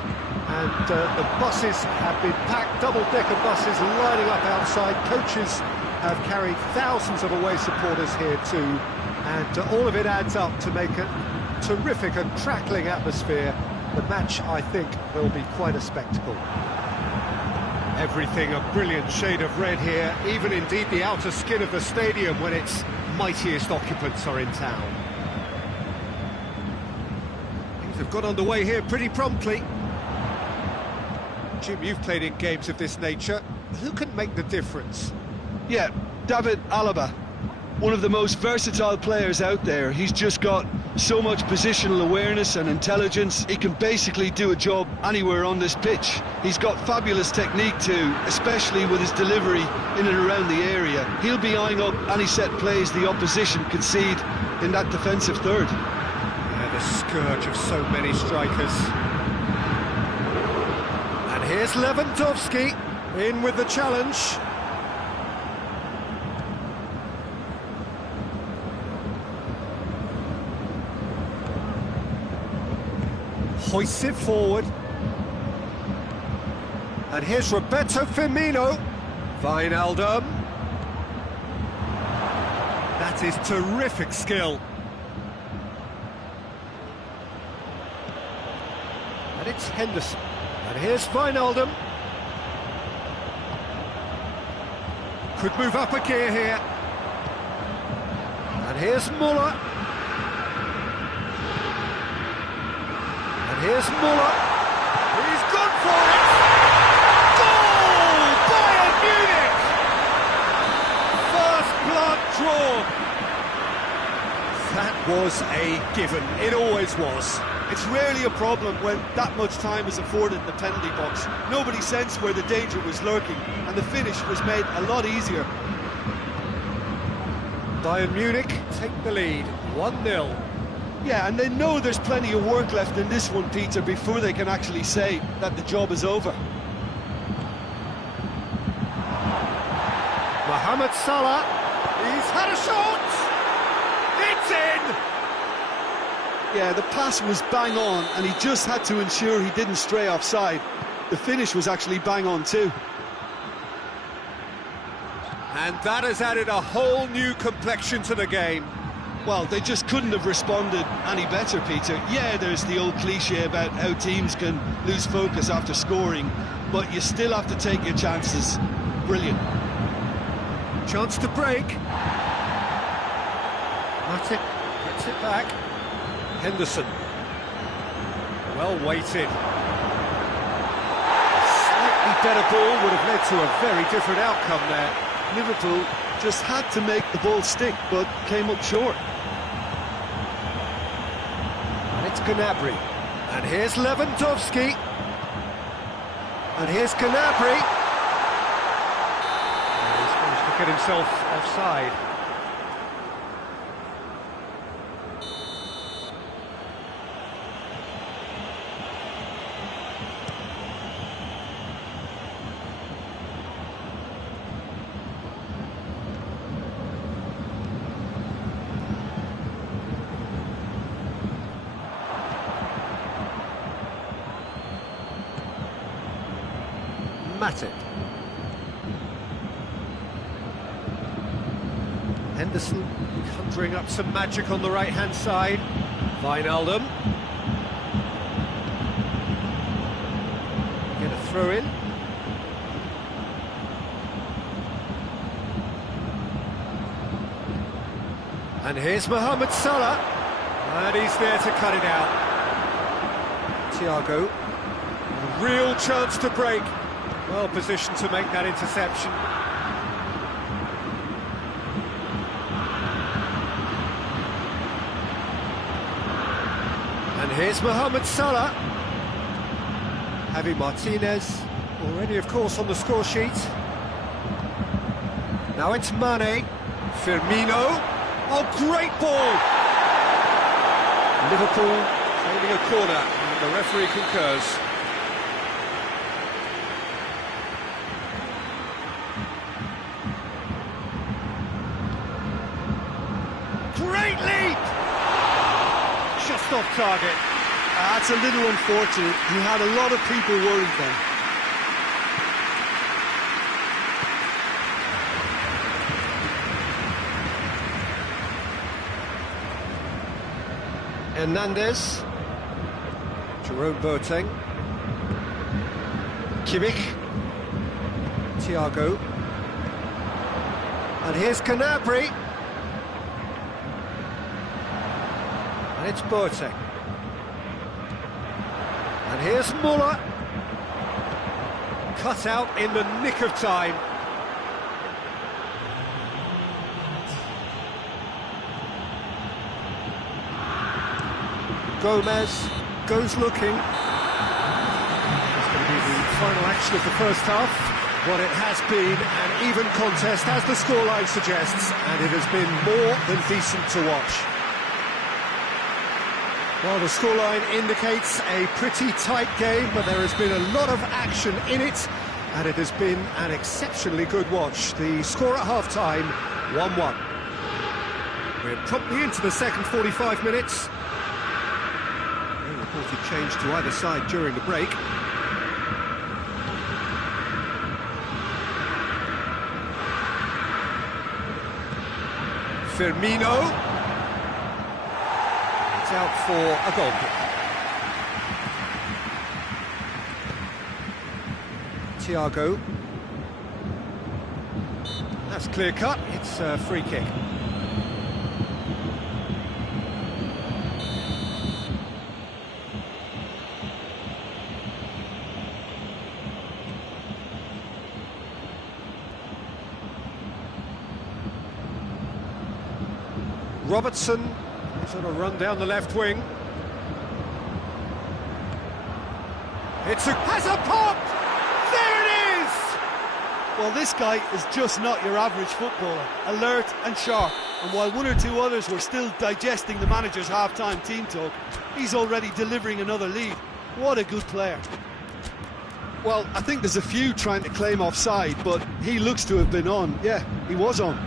and the buses have been packed, double-decker buses lining up outside. Coaches have carried thousands of away supporters here too, and all of it adds up to make a terrific and crackling atmosphere. The match, I think, will be quite a spectacle. Everything a brilliant shade of red here, even indeed the outer skin of the stadium when its mightiest occupants are in town. Things have got underway here pretty promptly. Jim, you've played in games of this nature. Who can make the difference? Yeah, David Alaba, one of the most versatile players out there. He's just got so much positional awareness and intelligence. He can basically do a job anywhere on this pitch. He's got fabulous technique too, especially with his delivery in and around the area. He'll be eyeing up any set plays the opposition concede in that defensive third. Yeah, the scourge of so many strikers. And here's Lewandowski in with the challenge. Hoists it forward. And here's Roberto Firmino. Wijnaldum. That is terrific skill. And it's Henderson. And here's Wijnaldum. Could move up a gear here. And here's Muller. Here's Muller. He's gone for it! Goal! Bayern Munich! First blood drawn. That was a given. It always was. It's rarely a problem when that much time is afforded in the penalty box. Nobody sensed where the danger was lurking, and the finish was made a lot easier. Bayern Munich take the lead, 1-0. Yeah, and they know there's plenty of work left in this one, Peter, before they can actually say that the job is over. Mohamed Salah, he's had a shot! It's in! Yeah, the pass was bang on, and he just had to ensure he didn't stray offside. The finish was actually bang on too. And that has added a whole new complexion to the game. Well, they just couldn't have responded any better, Peter. Yeah, there's the old cliche about how teams can lose focus after scoring, but you still have to take your chances. Brilliant. Chance to break. Matic gets it back. Henderson. Well weighted. A slightly better ball would have led to a very different outcome there. Liverpool just had to make the ball stick, but came up short. And it's Gnabry. And here's Lewandowski. And here's Gnabry. And he's managed to get himself offside. Matic. Henderson conjuring up some magic on the right-hand side. Wijnaldum. Get a throw in. And here's Mohamed Salah. And he's there to cut it out. Thiago. A real chance to break. Well positioned to make that interception. And here's Mohamed Salah. Javi Martinez, already of course on the score sheet. Now it's Mane. Firmino. Oh, great ball! Liverpool claiming a corner, and the referee concurs. Great leap! Just off target. That's a little unfortunate. He had a lot of people worried then. Hernandez. Jerome Boateng. Kimmich. Thiago. And here's Gnabry. And it's Boateng. And here's Muller. Cut out in the nick of time. Gomez goes looking. It's going to be the final action of the first half. What it has been an even contest, as the scoreline suggests, and it has been more than decent to watch. Well, the scoreline indicates a pretty tight game, but there has been a lot of action in it, and it has been an exceptionally good watch. The score at half-time, 1-1. We're promptly into the second 45 minutes. No reported change to either side during the break. Firmino. It's out for a goal kick. Thiago. That's clear cut, it's a free kick. Robertson is on a run down the left wing. Has a pop! There it is! Well, this guy is just not your average footballer. Alert and sharp. And while one or two others were still digesting the manager's half-time team talk, he's already delivering another lead. What a good player. Well, I think there's a few trying to claim offside, but he looks to have been on. Yeah, he was on.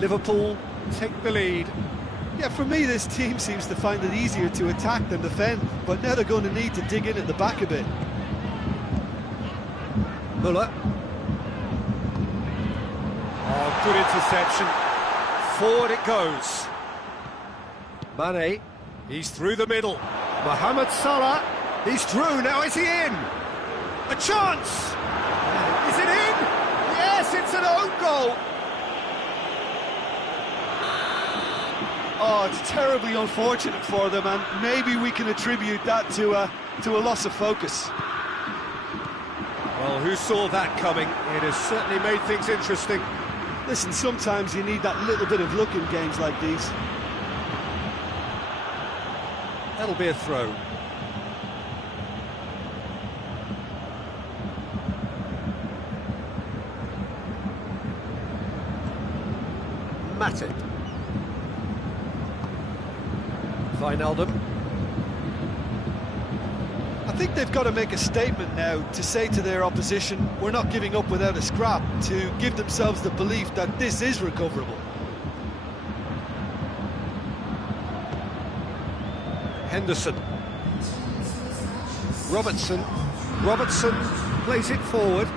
Liverpool take the lead. Yeah, for me, this team seems to find it easier to attack than defend, but now they're going to need to dig in at the back a bit. Muller. Oh, good interception. Forward it goes. Mane, he's through the middle. Mohamed Salah, he's through, now is he in? A chance! Is it in? Yes, it's an own goal! Oh, it's terribly unfortunate for them, and maybe we can attribute that to a loss of focus. Well, who saw that coming? It has certainly made things interesting. Listen, sometimes you need that little bit of luck in games like these. That'll be a throw. Matip. Wijnaldum. I think they've got to make a statement now to say to their opposition, we're not giving up without a scrap, to give themselves the belief that this is recoverable. Henderson. Robertson plays it forward.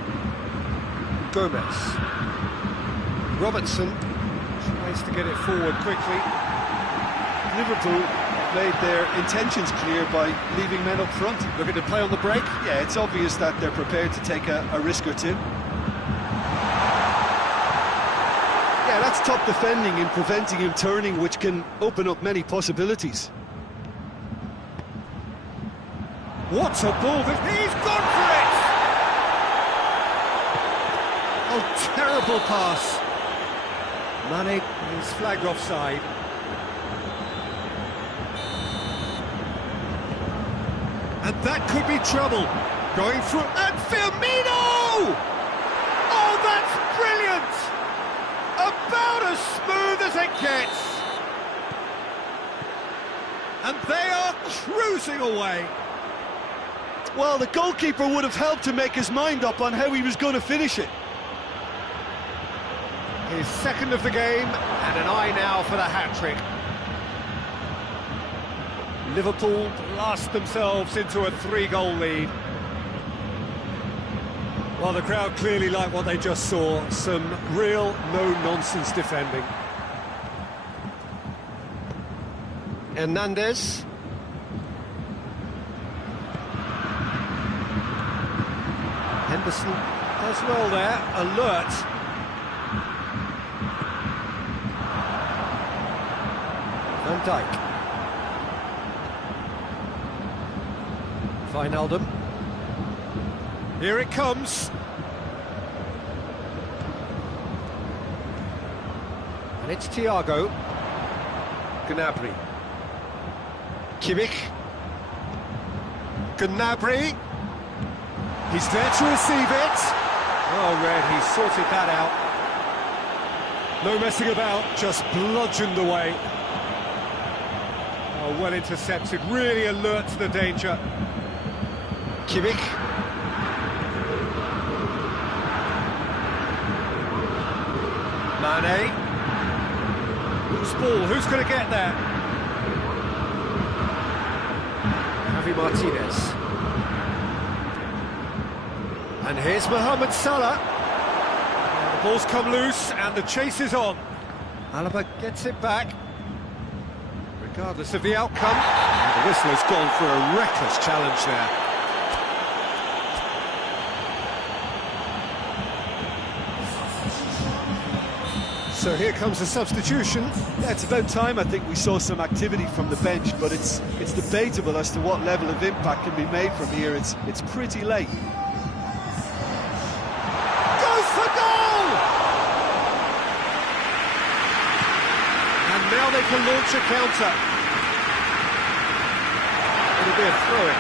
Gomez. Robertson tries to get it forward quickly. Liverpool made their intentions clear by leaving men up front. Looking to play on the break. Yeah, it's obvious that they're prepared to take a risk or two. Yeah, that's top defending and preventing him turning, which can open up many possibilities. What a ball that he's gone for it! Oh, terrible pass. Mane is flagged offside. And that could be trouble. Going through, and Firmino! Oh, that's brilliant! A about as smooth as it gets. And they are cruising away. Well, the goalkeeper would have helped to make his mind up on how he was going to finish it. His second of the game, and an eye now for the hat-trick. Liverpool blast themselves into a 3-goal lead. Well, the crowd clearly like what they just saw. Some real no-nonsense defending. Hernandez. Henderson does well there, alert. Van Dijk. Wijnaldum. Here it comes. And it's Thiago. Gnabry. Kimmich. Gnabry. He's there to receive it. Oh, Red, he sorted that out. No messing about, just bludgeoned away. Oh, well intercepted, really alert to the danger. Kimmich. Mane. Loose ball, who's going to get there? Javi Martinez. And here's Mohamed Salah. The ball's come loose and the chase is on. Alaba gets it back. Regardless of the outcome, the whistle has gone for a reckless challenge there. So here comes the substitution. Yeah, it's about time. I think we saw some activity from the bench, but it's debatable as to what level of impact can be made from here. It's pretty late. Goes for goal! And now they can launch a counter. It'll be a throw-in.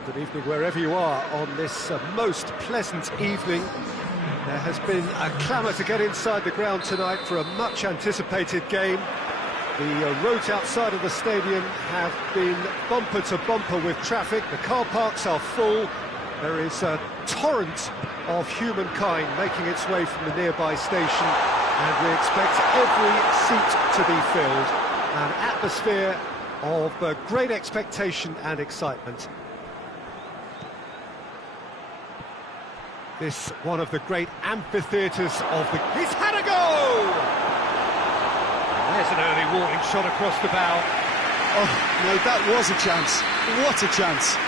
Well, good evening wherever you are on this most pleasant evening. There has been a clamour to get inside the ground tonight for a much-anticipated game. The roads outside of the stadium have been bumper to bumper with traffic. The car parks are full. There is a torrent of humankind making its way from the nearby station, and we expect every seat to be filled. An atmosphere of great expectation and excitement. This one of the great amphitheatres of the... He's had a go! There's an early warning shot across the bow. Oh, no, that was a chance. What a chance.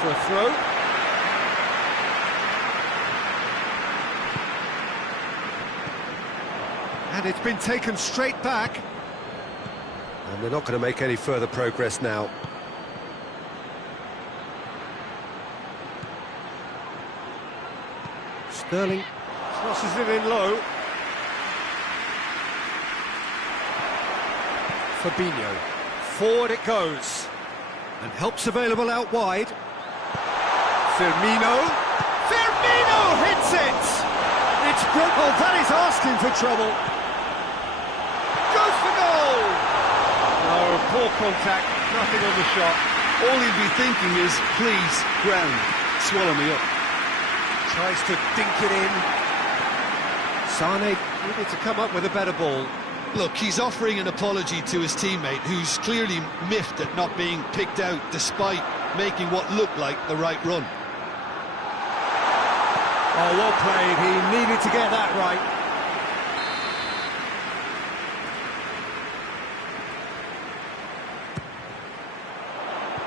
For a throw. And it's been taken straight back. And they're not going to make any further progress now. Sterling crosses it in low. Fabinho. Forward it goes. And help's available out wide. Firmino hits it! It's Brooklyn, that is asking for trouble. Goes for goal! No, poor contact, nothing on the shot. All he'd be thinking is, please, ground, swallow me up. Tries to dink it in. Sane needed to come up with a better ball. Look, he's offering an apology to his teammate, who's clearly miffed at not being picked out despite making what looked like the right run. Oh, well played. He needed to get that right.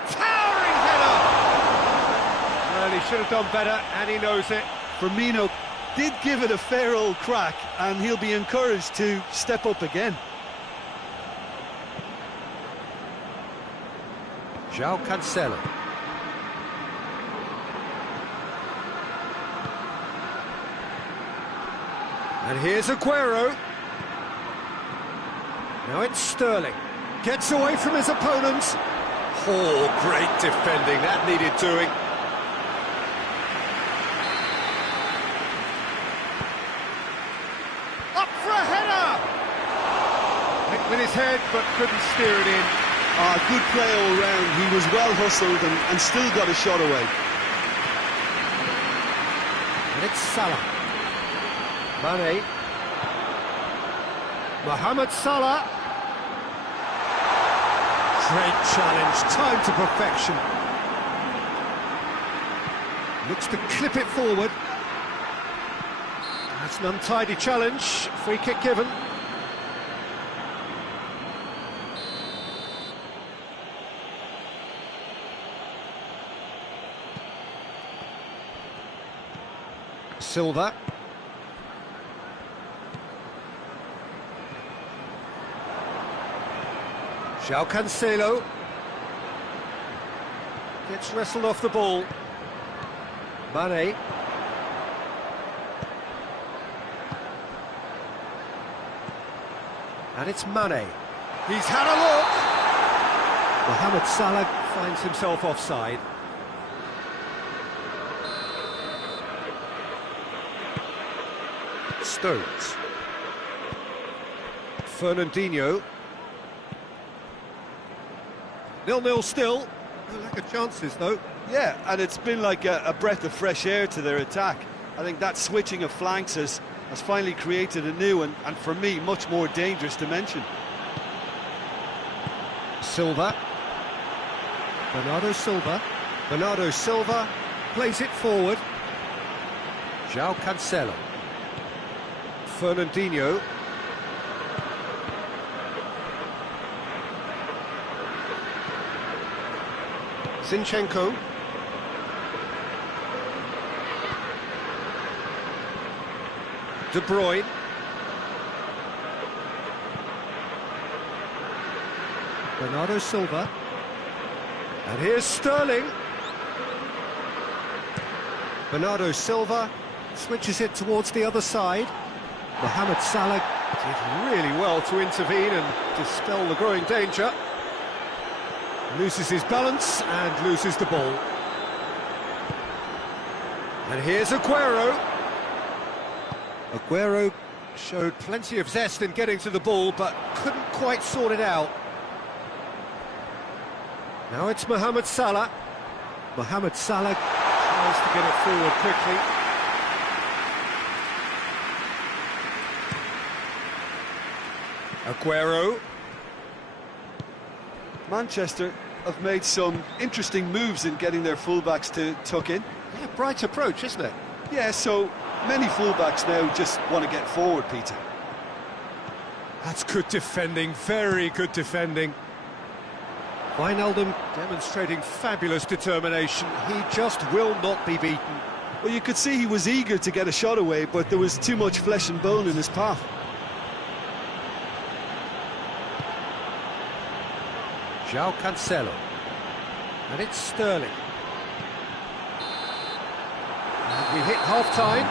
Towering header! Well, he should have done better, and he knows it. Firmino did give it a fair old crack, and he'll be encouraged to step up again. João Cancelo. And here's Aguero. Now it's Sterling. Gets away from his opponents. Oh, great defending. That needed doing. Up for a header! Hit with his head, but couldn't steer it in. Good play all round. He was well hustled and still got a shot away. And it's Salah. Mane. Mohamed Salah. Great challenge, time to perfection. Looks to clip it forward. That's an untidy challenge, free kick given. Silva. João Cancelo gets wrestled off the ball. Mane. And it's Mane. He's had a look. Mohamed Salah finds himself offside. Stones. Fernandinho. 0-0 still. No lack of chances, though. Yeah, and it's been like a breath of fresh air to their attack. I think that switching of flanks has finally created a new and for me, much more dangerous dimension. Silva. Bernardo Silva. Bernardo Silva plays it forward. João Cancelo. Fernandinho. Zinchenko. De Bruyne. Bernardo Silva. And here's Sterling. Bernardo Silva switches it towards the other side. Mohamed Salah did really well to intervene and dispel the growing danger. Loses his balance and loses the ball. And here's Aguero. Aguero showed plenty of zest in getting to the ball, but couldn't quite sort it out. Now it's Mohamed Salah. Mohamed Salah tries to get it forward quickly. Aguero. Manchester have made some interesting moves in getting their fullbacks to tuck in. Yeah, bright approach, isn't it? Yeah, so many fullbacks now just want to get forward, Peter. That's good defending, very good defending. Wijnaldum demonstrating fabulous determination. He just will not be beaten. Well, you could see he was eager to get a shot away, but there was too much flesh and bone in his path. João Cancelo. And it's Sterling. And we hit half-time.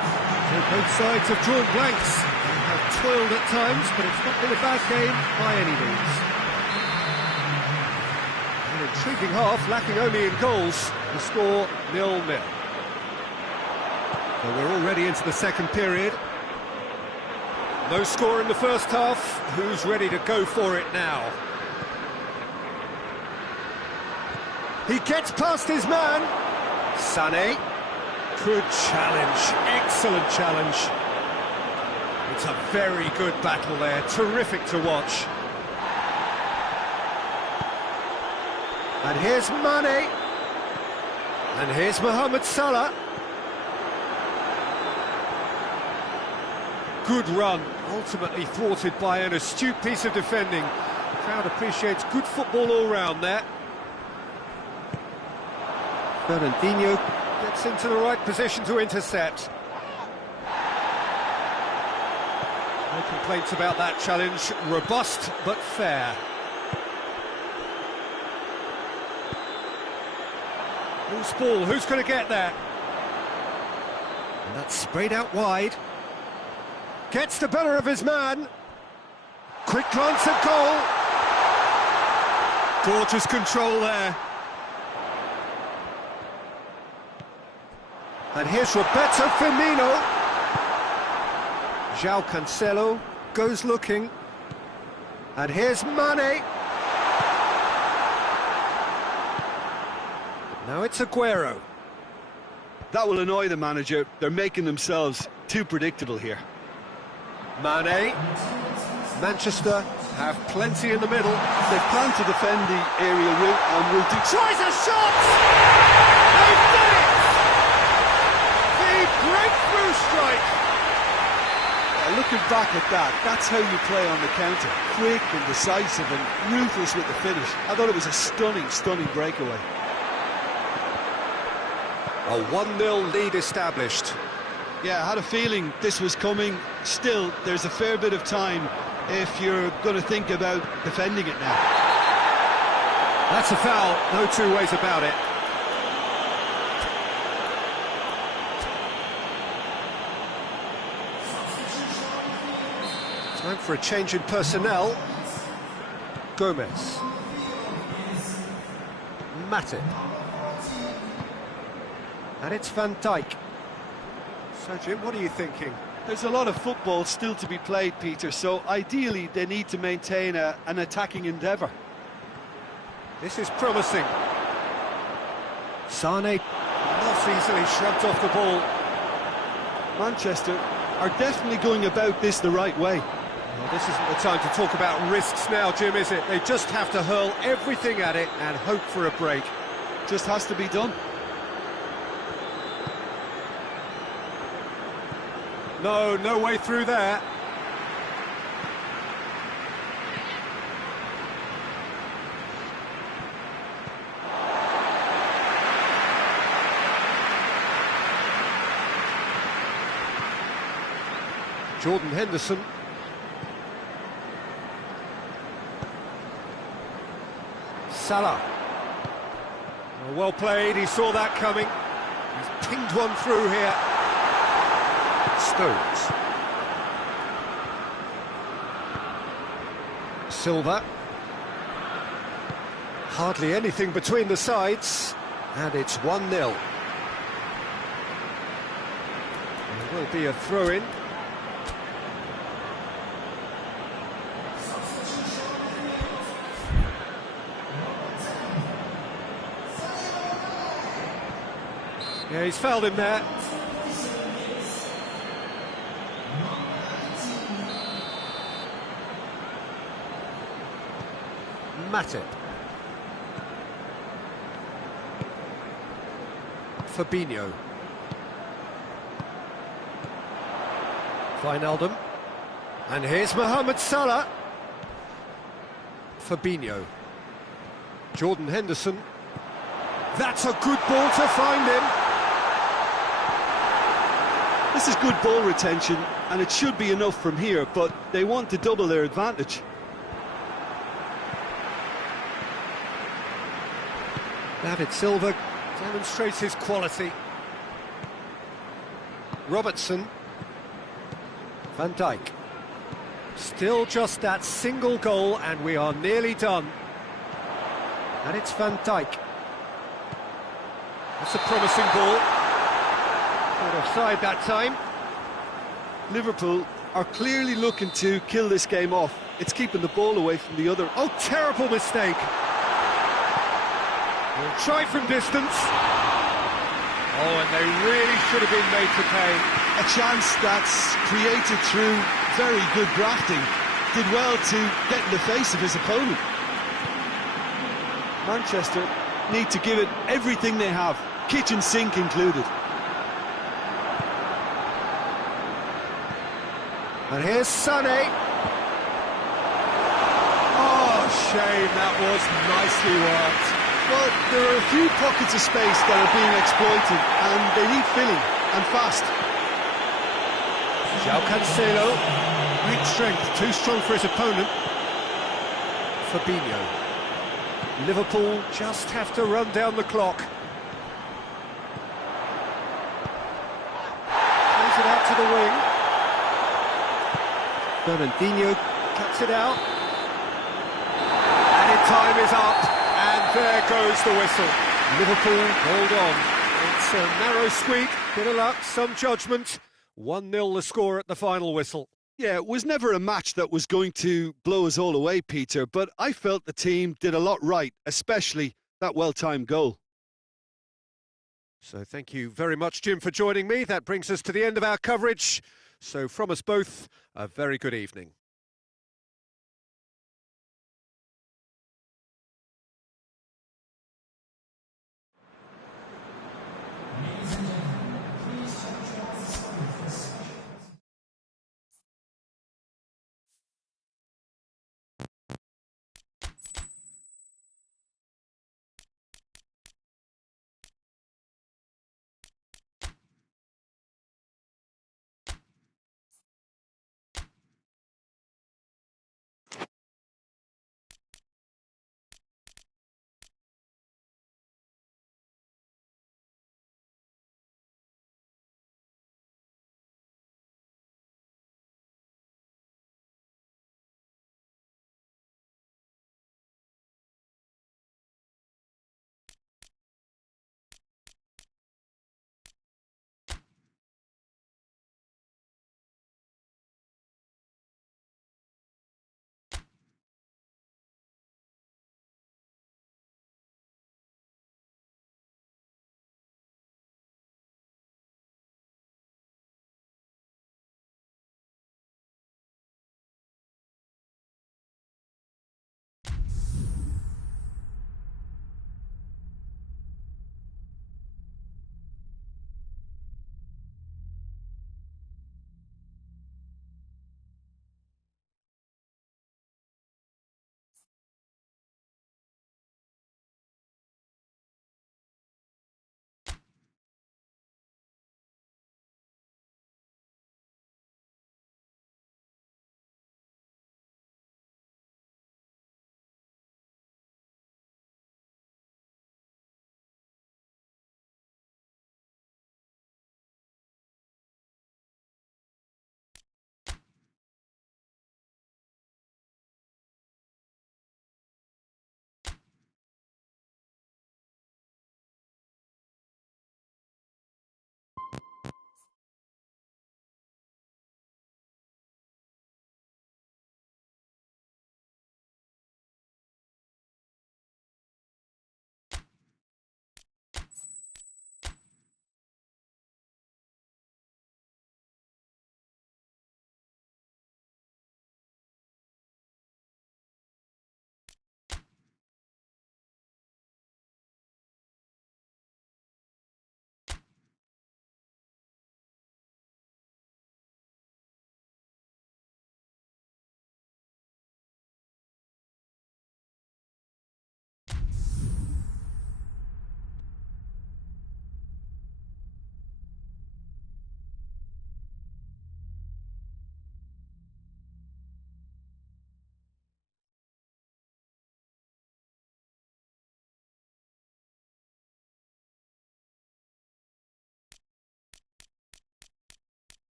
So both sides have drawn blanks and have toiled at times, but it's not been a bad game by any means. An intriguing half, lacking only in goals. The score 0-0. So we're already into the second period. No score in the first half. Who's ready to go for it now? He gets past his man. Sané. Good challenge, excellent challenge. It's a very good battle there, terrific to watch. And here's Mane. And here's Mohamed Salah. Good run, ultimately thwarted by an astute piece of defending. The crowd appreciates good football all round there. Fernandinho gets into the right position to intercept. No complaints about that challenge. Robust but fair. Loose ball, who's going to get there? And that's sprayed out wide. Gets the better of his man. Quick glance at goal. Gorgeous control there. And here's Roberto Firmino. João Cancelo goes looking. And here's Mane. Now it's Aguero. That will annoy the manager. They're making themselves too predictable here. Mane. Manchester have plenty in the middle. They plan to defend the aerial route and will do... Tries a shot! They've done it! Breakthrough strike! Looking back at that, that's how you play on the counter. Quick and decisive and ruthless with the finish. I thought it was a stunning, stunning breakaway. A 1-0 lead established. Yeah, I had a feeling this was coming. Still, there's a fair bit of time if you're going to think about defending it now. That's a foul, no two ways about it. Time for a change in personnel. Gomez. Matip. And it's Van Dijk. So, Jim, what are you thinking? There's a lot of football still to be played, Peter, so ideally they need to maintain an attacking endeavour. This is promising. Sané not easily shrugged off the ball. Manchester are definitely going about this the right way. Well, this isn't the time to talk about risks now, Jim, is it? They just have to hurl everything at it and hope for a break. Just has to be done. No way through there. Jordan Henderson. Salah. Well played, he saw that coming. He's pinged one through here. Stones. Silva. Hardly anything between the sides, and it's 1-0. There will be a throw-in. Yeah, he's fouled him there. Matip. Fabinho. Wijnaldum. And here's Mohamed Salah. Fabinho. Jordan Henderson. That's a good ball to find him. This is good ball retention, and it should be enough from here, but they want to double their advantage. David Silva demonstrates his quality. Robertson. Van Dijk. Still just that single goal, and we are nearly done. And it's Van Dijk. That's a promising ball. Not offside that time. Liverpool are clearly looking to kill this game off. It's keeping the ball away from the other. Oh, terrible mistake. We'll try from distance. Oh, and they really should have been made to pay. A chance that's created through very good grafting. Did well to get in the face of his opponent. Manchester need to give it everything they have, kitchen sink included. And here's Sané. Oh, shame, that was nicely worked. Well, there are a few pockets of space that are being exploited, and they need filling, and fast. João Cancelo. Great strength, too strong for his opponent. Fabinho. Liverpool just have to run down the clock. Plays it out to the wing. Fernandinho cuts it out. And time is up. And there goes the whistle. Liverpool hold on. It's a narrow squeak, bit of luck, some judgment. 1-0 the score at the final whistle. Yeah, it was never a match that was going to blow us all away, Peter, but I felt the team did a lot right, especially that well-timed goal. So thank you very much, Jim, for joining me. That brings us to the end of our coverage. So from us both, a very good evening.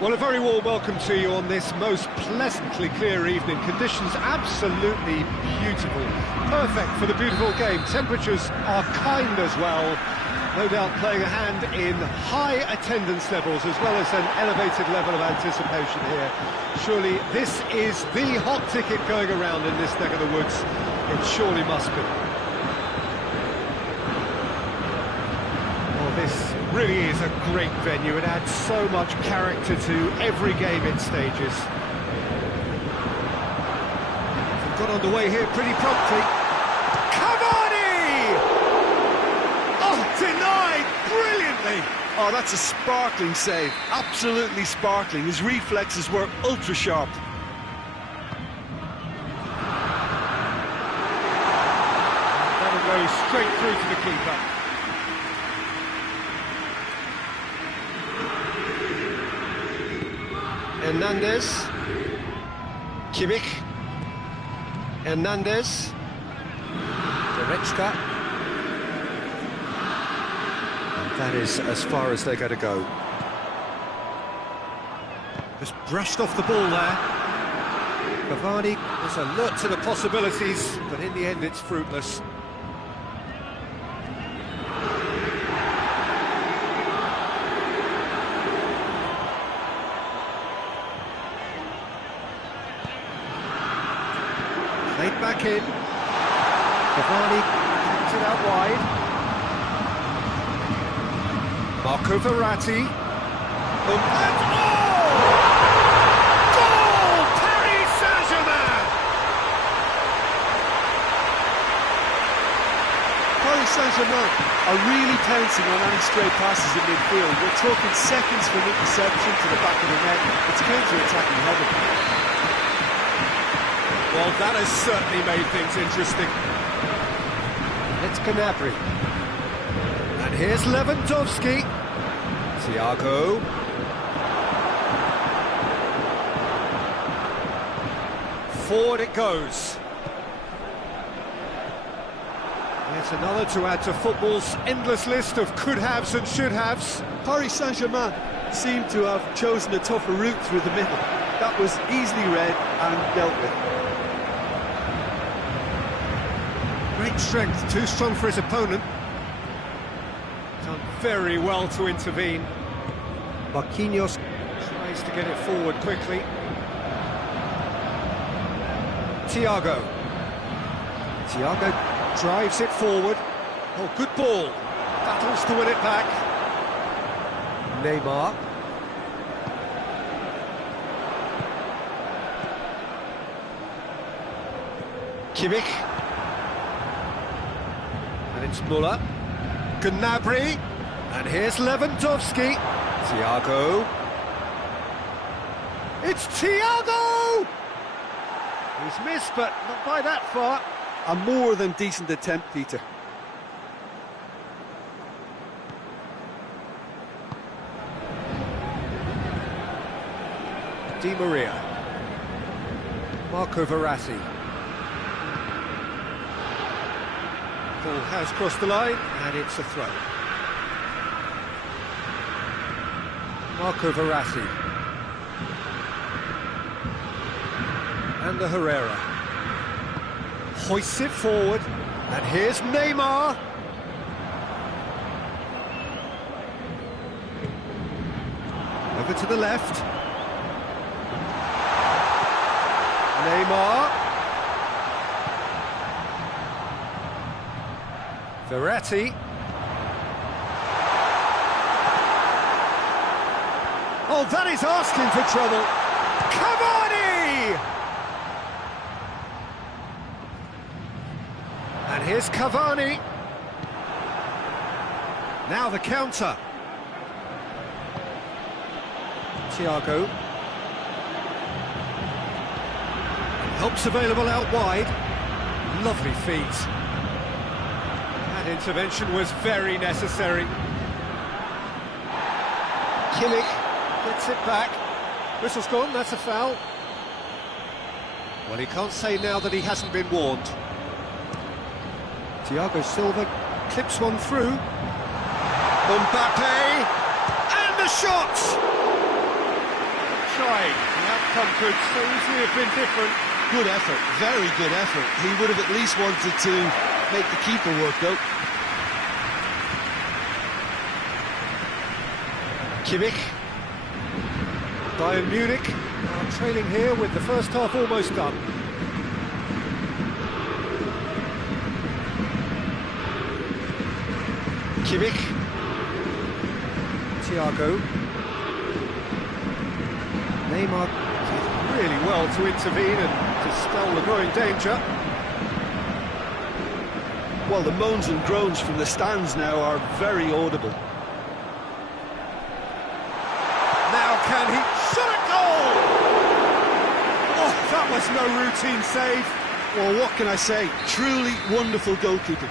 Well, a very warm welcome to you on this most pleasantly clear evening. Conditions absolutely beautiful. Perfect for the beautiful game. Temperatures are kind as well. No doubt playing a hand in high attendance levels as well as an elevated level of anticipation here. Surely this is the hot ticket going around in this neck of the woods. It surely must be. Well, this really is a great venue. It adds so much character to every game it stages. We've got underway here pretty promptly. Cavani! Oh, denied brilliantly! Oh, that's a sparkling save. Absolutely sparkling. His reflexes were ultra sharp. That'll go straight through to the keeper. Hernandez, Kimmich, Hernandez, Goretzka. And that is as far as they're going to go. Just brushed off the ball there. Cavani was alert to the possibilities, but in the end it's fruitless. Played back in. Cavani takes it out wide. Marco Verratti. And goal! Paris Saint-Germain! Paris Saint-Germain are really pouncing on any stray passes in midfield. We're talking seconds from interception to the back of the net. It's counter-attacking heaven. Well, that has certainly made things interesting. It's Gnabry. And here's Lewandowski. Thiago. Forward it goes. Yet another to add to football's endless list of could-haves and should-haves. Paris Saint-Germain seem to have chosen a tougher route through the middle. That was easily read and dealt with. Great strength, too strong for his opponent. Done very well to intervene. Marquinhos tries to get it forward quickly. Thiago. Thiago drives it forward. Oh, good ball. Battles to win it back. Neymar. Kimmich. And it's Müller. Gnabry. And here's Lewandowski. Thiago. It's Thiago! He's missed, but not by that far. A more than decent attempt, Peter. Di Maria. Marco Verratti. Ball has crossed the line, and it's a throw. Marco Verratti. And the Herrera. Hoists it forward, and here's Neymar. Over to the left. Neymar. Verratti. Oh, that is asking for trouble. Cavani! And here's Cavani. Now the counter. Thiago. Help's available out wide. Lovely feet. That intervention was very necessary. Kimmich gets it back. Whistle's gone, that's a foul. Well, he can't say now that he hasn't been warned. Thiago Silva clips one through. Mbappe! And the shot! trying. The outcome could so easily have been different. Good effort, very good effort. He would have at least wanted to make the keeper work, though. Kimmich. Bayern Munich are trailing here with the first half almost done. Kimmich. Thiago. Neymar did really well to intervene and dispel the growing danger. Well, the moans and groans from the stands now are very audible. Now can he shot a goal? Oh, that was no routine save. Well, what can I say? Truly wonderful goalkeeping.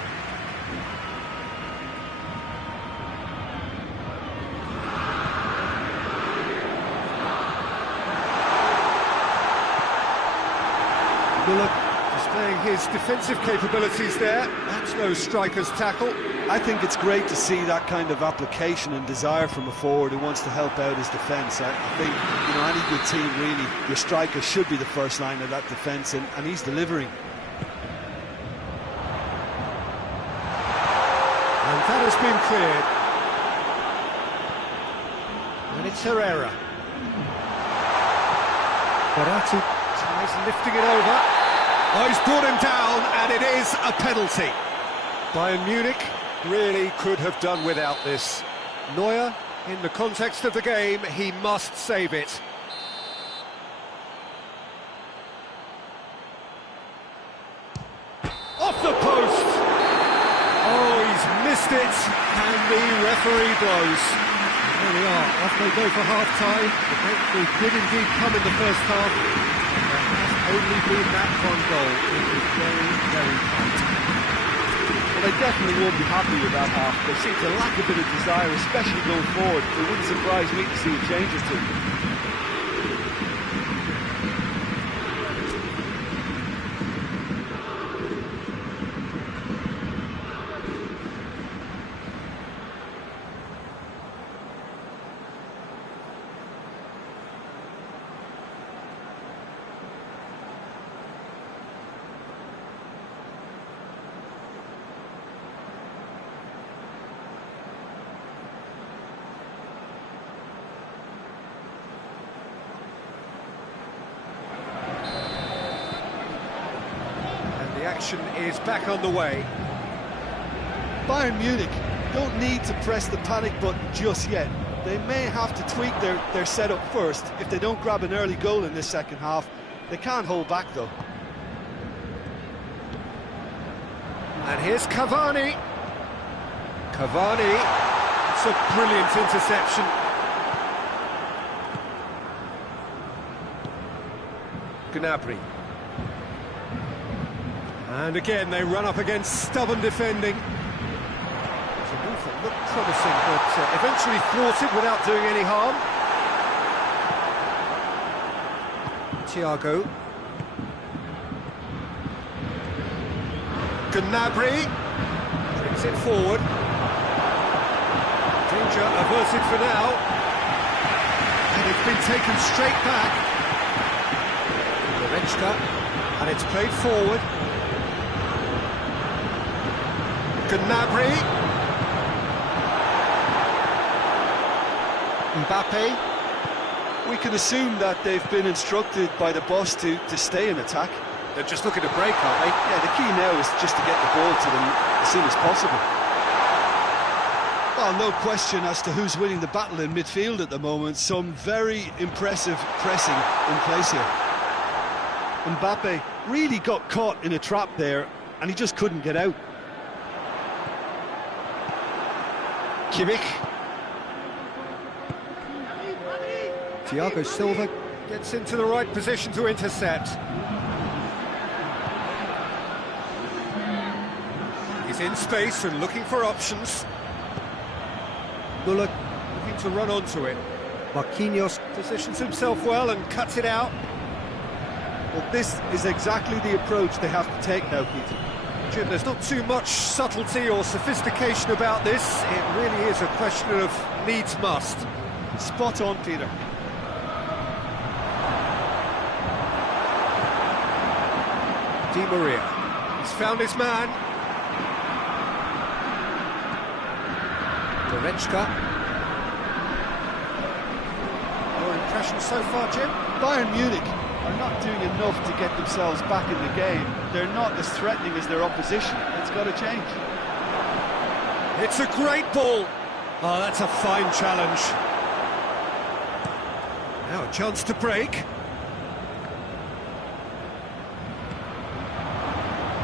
Müller displaying his defensive capabilities there. That's no striker's tackle. I think it's great to see that kind of application and desire from a forward who wants to help out his defence. I think, you know, any good team, really, your striker should be the first line of that defence, and he's delivering. And that has been cleared. And it's Herrera. Verratti tries lifting it over. Oh, he's brought him down, and it is a penalty. Bayern Munich really could have done without this. Neuer, in the context of the game, he must save it. Off the post! Oh, he's missed it, and the referee blows. There we are, off they go for half-time. The breakthrough did indeed come in the first half. There has only been that one goal. It was very, very tight. Well, they definitely won't be happy with that half. They seem to lack a bit of desire, especially going forward. It wouldn't surprise me to see a change or two. Action is back on the way. Bayern Munich don't need to press the panic button just yet. They may have to tweak their setup first. If they don't grab an early goal in this second half, they can't hold back though. And here's Cavani. Cavani, it's a brilliant interception. Gnabry. And again, they run up against stubborn defending. It's a move that looked promising, but eventually thwarted without doing any harm. Thiago. Gnabry brings it forward. Danger averted for now. And it's been taken straight back. Goretzka, and it's played forward. Gnabry. Mbappe. We can assume that they've been instructed by the boss to stay in attack. They're just looking to break, aren't they? Yeah, the key now is just to get the ball to them as soon as possible. Well, no question as to who's winning the battle in midfield at the moment. Some very impressive pressing in place here. Mbappe really got caught in a trap there, and he just couldn't get out. Kimmich. Thiago Silva gets into the right position to intercept. He's in space and looking for options. Müller looking to run onto it. Marquinhos positions himself well and cuts it out. Well, this is exactly the approach they have to take now, Peter. Jim, there's not too much subtlety or sophistication about this. It really is a question of needs must. Spot on, Peter. Di Maria. He's found his man. Goretzka. Your impression so far, Jim? Bayern Munich are not doing enough to get themselves back in the game. They're not as threatening as their opposition. It's got to change. It's a great ball. Oh, that's a fine challenge. Now a chance to break.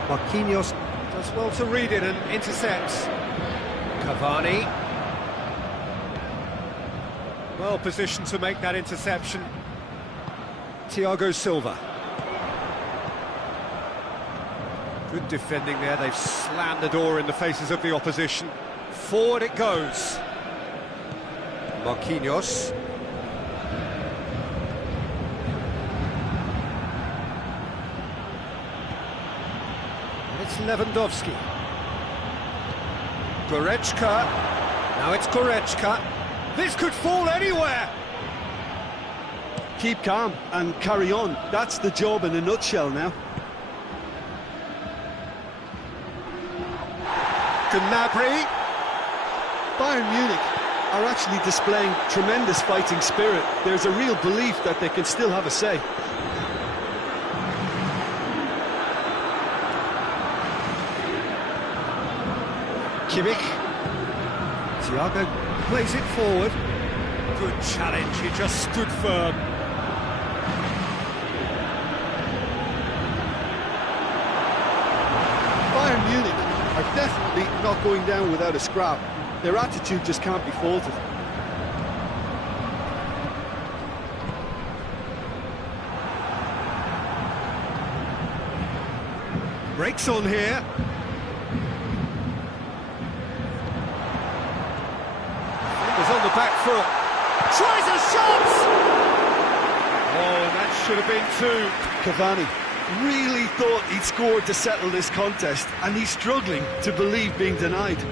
Marquinhos does well to read it and intercepts. Cavani. Well positioned to make that interception. Thiago Silva. Good defending there, they've slammed the door in the faces of the opposition. Forward it goes. Marquinhos. And it's Lewandowski. Goretzka. Now it's Goretzka. This could fall anywhere! Keep calm and carry on. That's the job in a nutshell now. Gnabry. Bayern Munich are actually displaying tremendous fighting spirit. There's a real belief that they can still have a say. Kimmich. Thiago plays it forward. Good challenge, he just stood firm. Bayern Munich are definitely not going down without a scrap. Their attitude just can't be faulted. Breaks on here. Is on the back foot. Tries a shot! Oh, and that should have been two. Cavani really thought he'd scored to settle this contest, and he's struggling to believe being denied.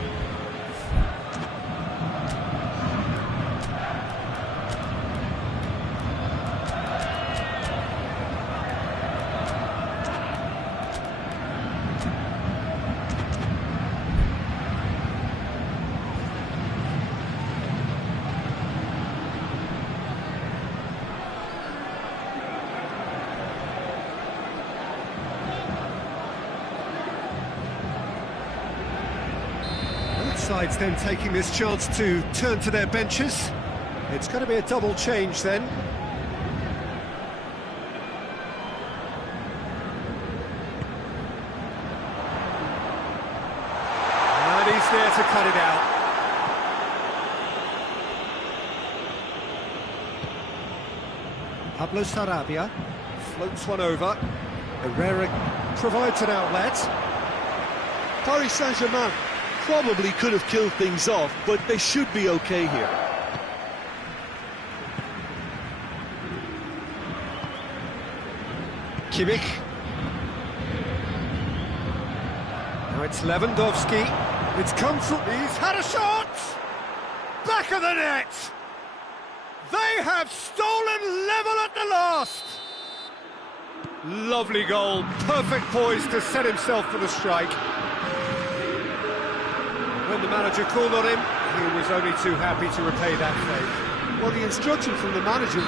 Sides then taking this chance to turn to their benches. It's going to be a double change then. And he's there to cut it out. Pablo Sarabia floats one over. Herrera provides an outlet. Paris Saint-Germain probably could have killed things off, but they should be okay here. Kimmich. Now it's Lewandowski. It's come from... He's had a shot! Back of the net! They have stolen level at the last! Lovely goal, perfect poise to set himself for the strike. When the manager called on him, he was only too happy to repay that favour. Well, the instruction from the manager...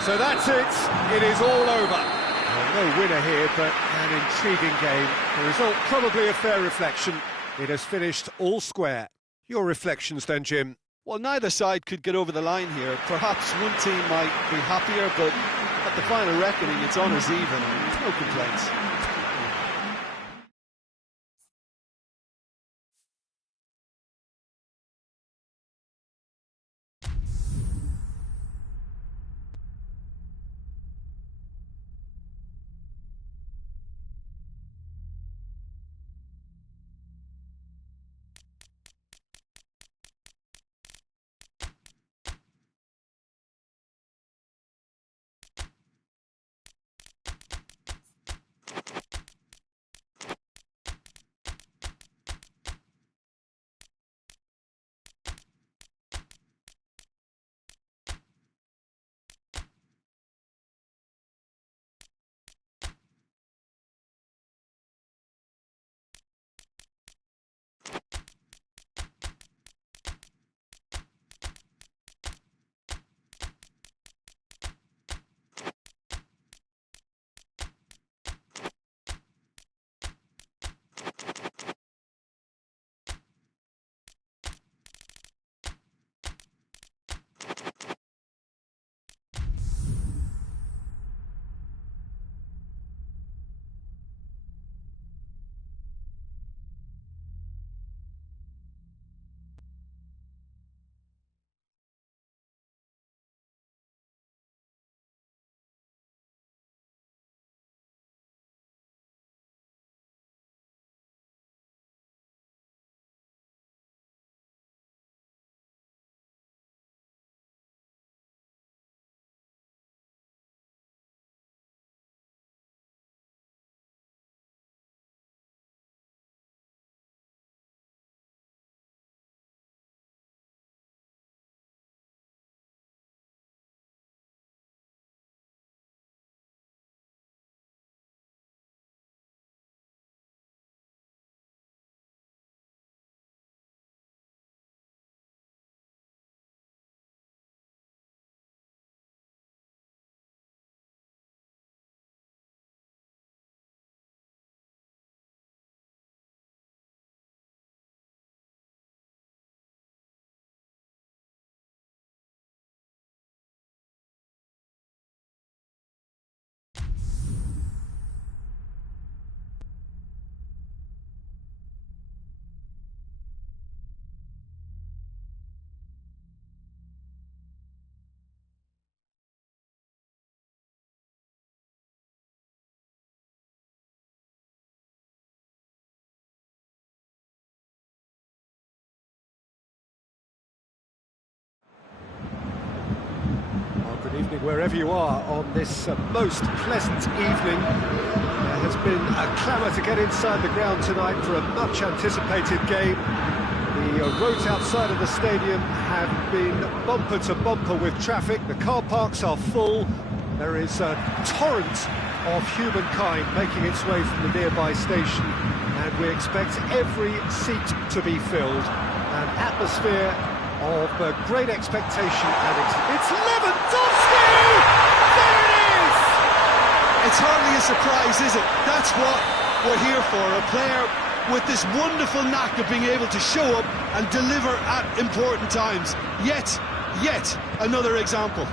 So that's it, it is all over. Well, no winner here, but an intriguing game. The result probably a fair reflection. It has finished all square. Your reflections then, Jim? Well, neither side could get over the line here. Perhaps one team might be happier, but at the final reckoning, it's honours even, and there's no complaints. evening, wherever you are on this most pleasant evening. There has been a clamour to get inside the ground tonight for a much-anticipated game. The roads outside of the stadium have been bumper to bumper with traffic. The car parks are full. There is a torrent of humankind making its way from the nearby station, and we expect every seat to be filled. An atmosphere of great expectation, and it's Lewandowski! There it is! It's hardly a surprise, is it? That's what we're here for, a player with this wonderful knack of being able to show up and deliver at important times. Yet another example.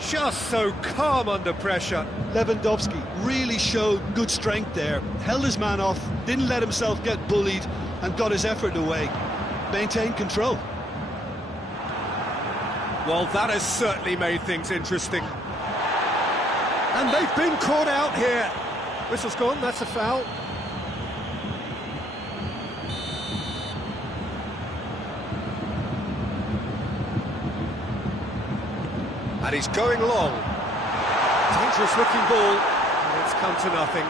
Just so calm under pressure. Lewandowski really showed good strength there, held his man off, didn't let himself get bullied, and got his effort away. Maintained control. Well, that has certainly made things interesting. And they've been caught out here. Whistle's gone, that's a foul. And he's going long. Dangerous looking ball, and it's come to nothing.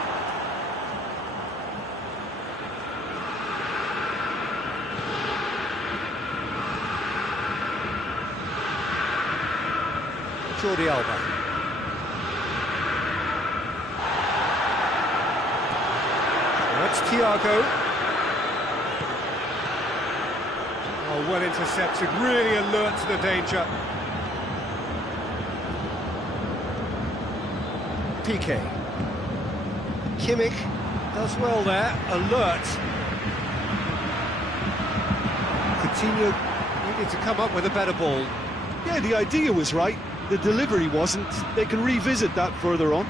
Jordi Alba. That's Thiago. Oh, well intercepted, really alert to the danger. Piqué. Kimmich does well there, alert. Coutinho needed to come up with a better ball. Yeah, the idea was right, the delivery wasn't. They can revisit that further on.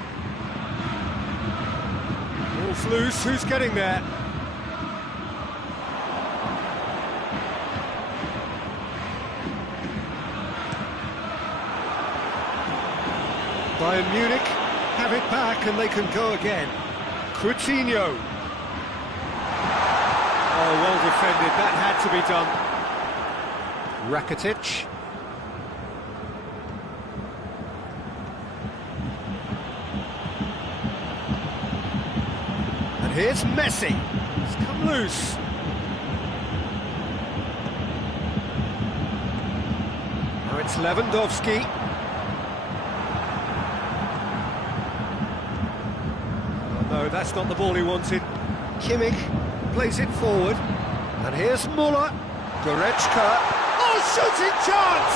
Ball's loose, who's getting there? Bayern Munich have it back and they can go again. Coutinho. Oh, well defended, that had to be done. Rakitic. And here's Messi. It's come loose. Now it's Lewandowski. No, that's not the ball he wanted. Kimmich plays it forward. And here's Muller. Goretzka. Oh, shooting chance!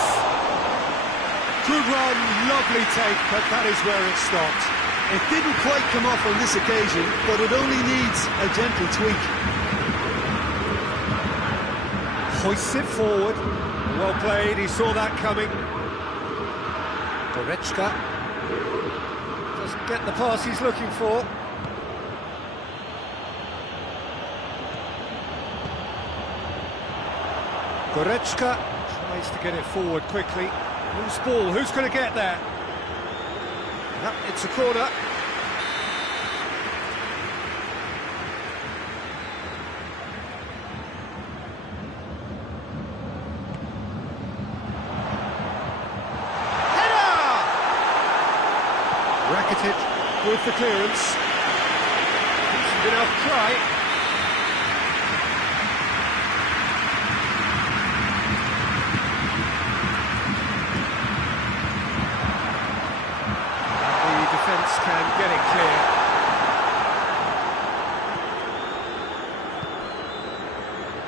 Good run, lovely take, but that is where it stopped. It didn't quite come off on this occasion, but it only needs a gentle tweak. Hoists it forward. Well played, he saw that coming. Goretzka doesn't get the pass he's looking for. Goretzka tries to get it forward quickly. Loose ball, who's going to get there? Yep, it's a corner. Header! Rakitic with the clearance. Decent enough try. Can get it clear.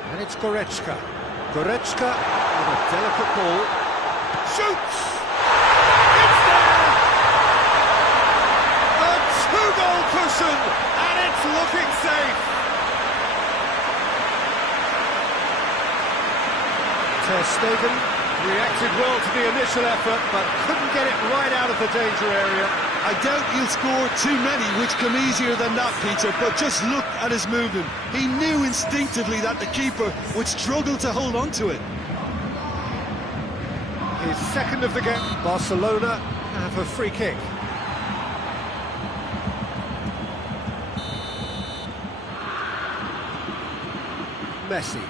And it's Goretzka. Goretzka with a delicate ball. Shoots! It's there! A two-goal cushion, and it's looking safe. Ter Stegen reacted well to the initial effort, but couldn't get it right out of the danger area. I doubt he'll score too many, which come easier than that, Peter, but just look at his movement. He knew instinctively that the keeper would struggle to hold on to it. His second of the game. Barcelona have a free kick. Messi.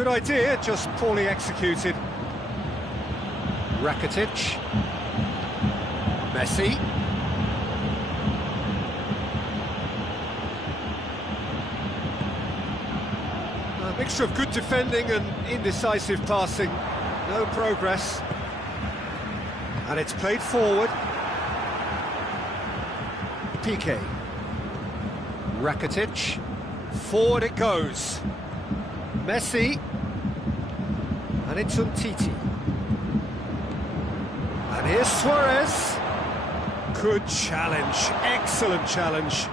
Good idea, just poorly executed. Rakitic. Messi. A mixture of good defending and indecisive passing. No progress. And it's played forward. Piqué. Rakitic. Forward it goes. Messi. And it's Umtiti. And here's Suarez. Good challenge. Excellent challenge.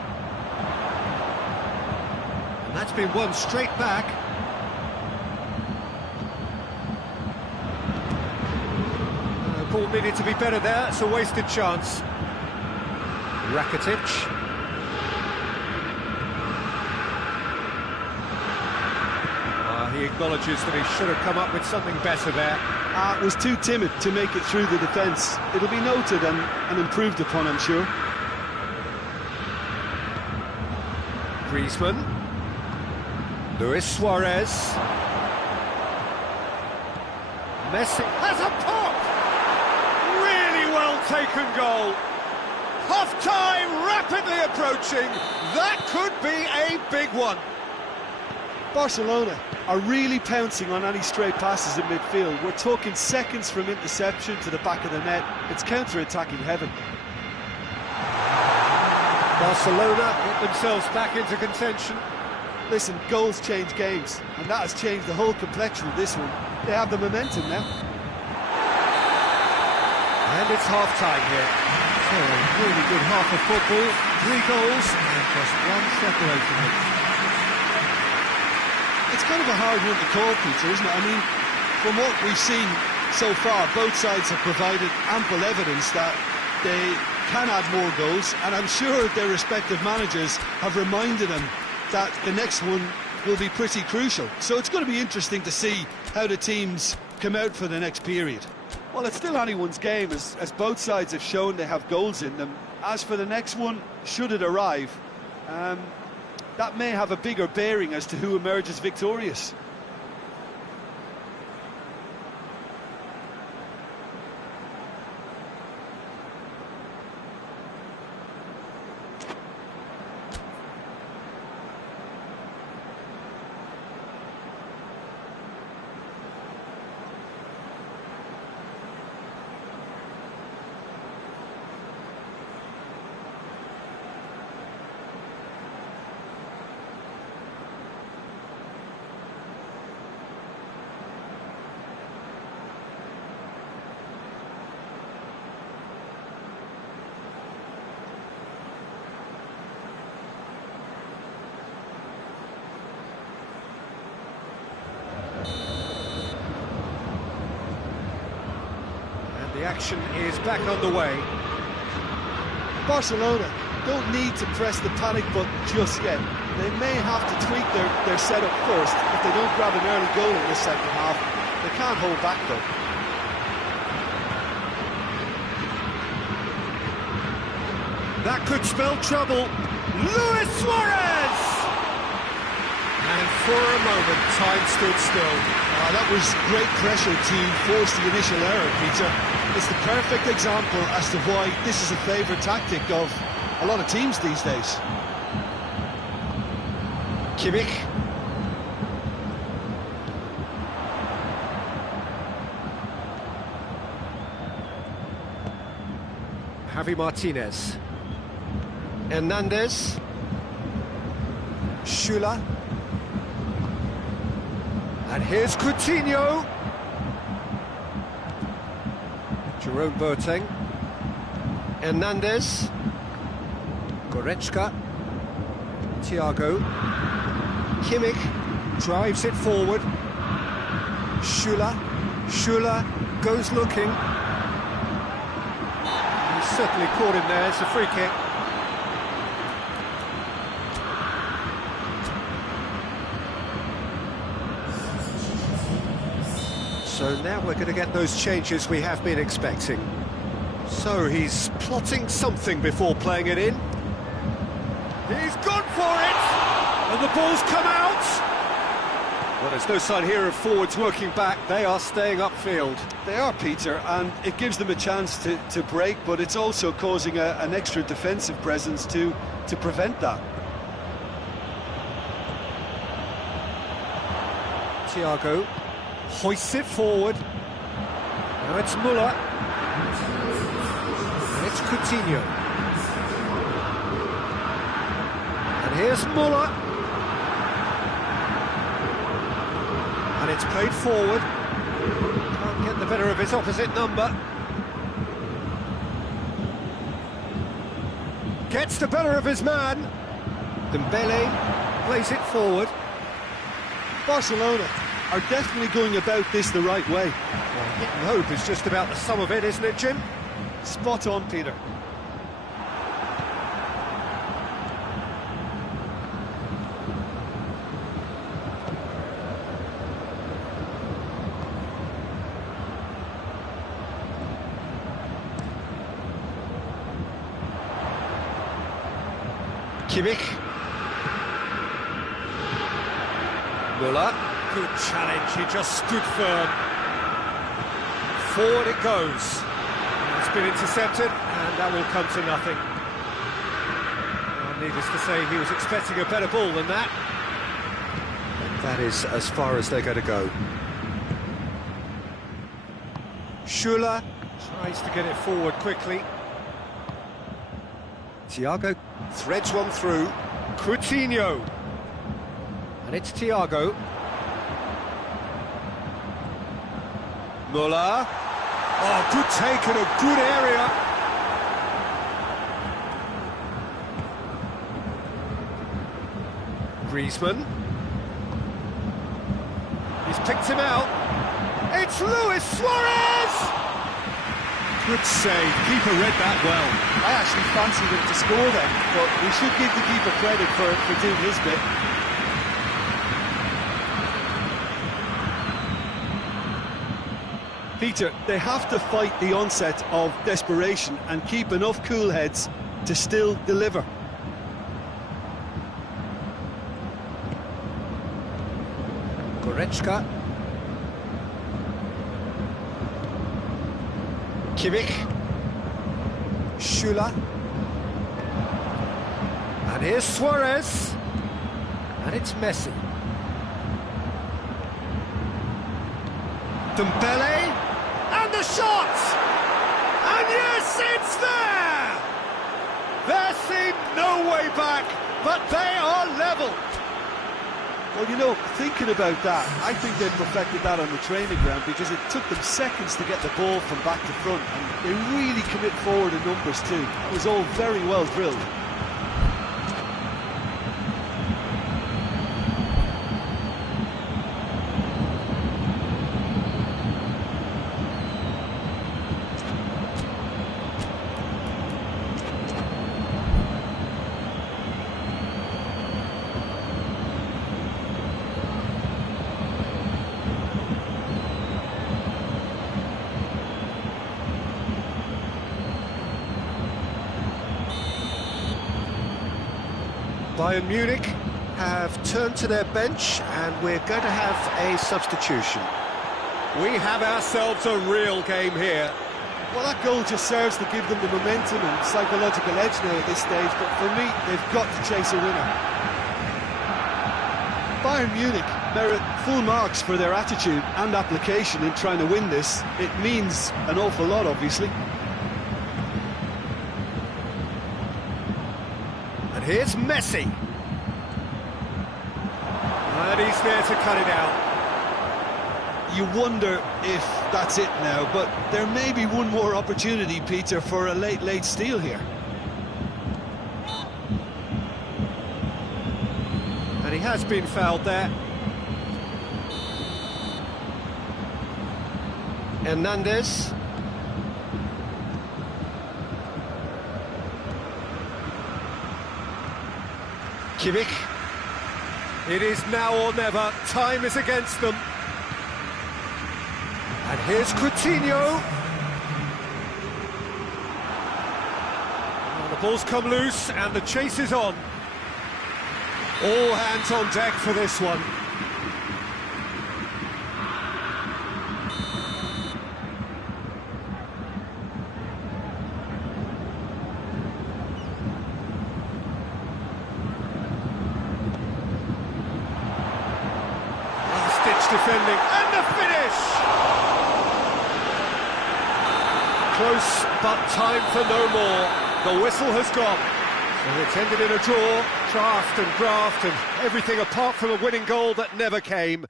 And that's been won straight back. Ball needed to be better there. It's a wasted chance. Rakitic. He acknowledges that he should have come up with something better there. Was too timid to make it through the defence. It'll be noted and improved upon, I'm sure. Griezmann. Luis Suarez. Messi has a pop! Really well taken goal. Half-time rapidly approaching. That could be a big one. Barcelona are really pouncing on any stray passes in midfield. We're talking seconds from interception to the back of the net. It's counter-attacking heaven. Barcelona get themselves back into contention. Listen, goals change games, and that has changed the whole complexion of this one. They have the momentum now. And it's half-time here. So a really good half of football. 3 goals and just one separating them. It's kind of a hard one to call, Peter, isn't it? I mean, from what we've seen so far, both sides have provided ample evidence that they can add more goals, and I'm sure their respective managers have reminded them that the next one will be pretty crucial. So it's going to be interesting to see how the teams come out for the next period. Well, it's still anyone's game, as both sides have shown they have goals in them. As for the next one, should it arrive, that may have a bigger bearing as to who emerges victorious. The action is back underway. Barcelona don't need to press the panic button just yet. They may have to tweak their setup first if they don't grab an early goal in the second half. They can't hold back though. That could spell trouble. Luis Suarez! And for a moment, time stood still. That was great pressure to force the initial error, Peter. It's the perfect example as to why this is a favourite tactic of a lot of teams these days. Kimmich. Javi Martinez. Hernandez. Schüller. And here's Coutinho. Jerome Boateng. Hernandez. Goretzka. Thiago. Kimmich drives it forward. Schüller. Schüller goes looking. He's certainly caught him there. It's a free kick. So now we're going to get those changes we have been expecting. So he's plotting something before playing it in. He's gone for it! And the ball's come out! Well, there's no sign here of forwards working back. They are staying upfield. They are, Peter, and it gives them a chance to break, but it's also causing an extra defensive presence to prevent that. Thiago hoists it forward. Now it's Muller. And it's Coutinho. And here's Muller. And it's played forward. Can't get the better of his opposite number. Gets the better of his man. Dembele plays it forward. Barcelona are definitely going about this the right way. Well, hit and hope is just about the sum of it, isn't it, Jim? Spot on, Peter. Kimmich. Muller. Good challenge, he just stood firm. Forward it goes. It's been intercepted, and that will come to nothing. Well, needless to say, he was expecting a better ball than that. And that is as far as they're going to go. Schuller tries to get it forward quickly. Thiago threads one through. Coutinho. And it's Thiago. Muller. Oh, good take in a good area. Griezmann. He's picked him out. It's Luis Suarez! Good save. Keeper read that well. I actually fancied him to score then, but we should give the keeper credit for doing his bit. Peter, they have to fight the onset of desperation and keep enough cool heads to still deliver. Goretzka. Kimmich. Schuller. And here's Suarez. And it's Messi. Dembele. And the shot! And yes, it's there! There seemed no way back, but they are level. Well, you know, thinking about that, I think they perfected that on the training ground because it took them seconds to get the ball from back to front, and they really commit forward in numbers too. It was all very well drilled. Bayern Munich have turned to their bench, and we're going to have a substitution. We have ourselves a real game here. Well, that goal just serves to give them the momentum and psychological edge now at this stage, but for me, they've got to chase a winner. Bayern Munich merit full marks for their attitude and application in trying to win this. It means an awful lot, obviously. Here's Messi. And he's there to cut it out. You wonder if that's it now, but there may be one more opportunity, Peter, for a late steal here. And he has been fouled there. Hernandez. Kimmich. It is now or never. Time is against them. And here's Coutinho. Well, the ball's come loose and the chase is on. All hands on deck for this one. defending, and the finish! Close, but time for no more. The whistle has gone. And it's ended in a draw, draft and graft, and everything apart from a winning goal that never came.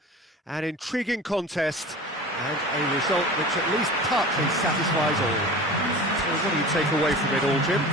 An intriguing contest, and a result which at least partly satisfies all. So what do you take away from it all, Jim?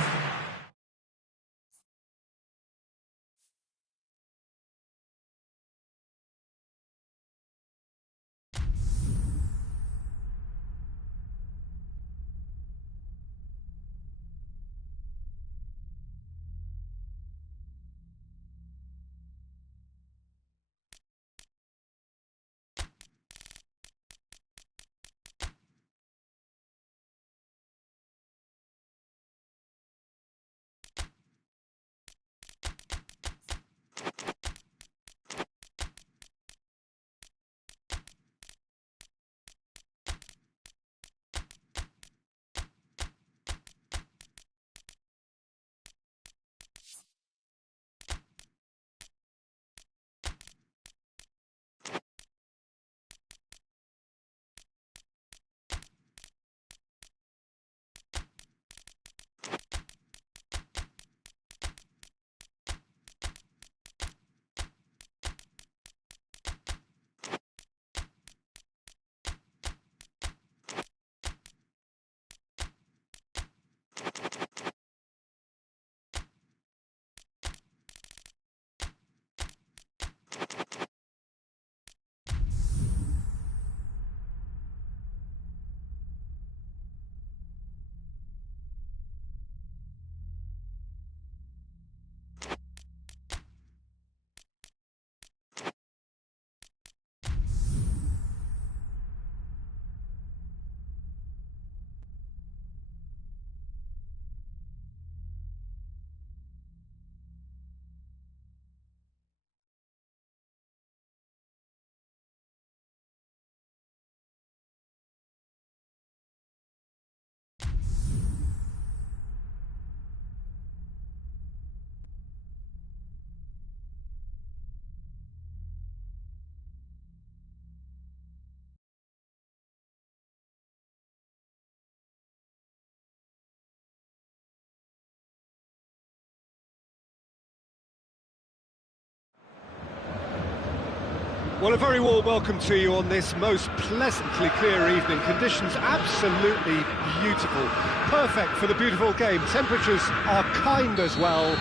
Well, a very warm welcome to you on this most pleasantly clear evening. Conditions absolutely beautiful. Perfect for the beautiful game. Temperatures are kind as well.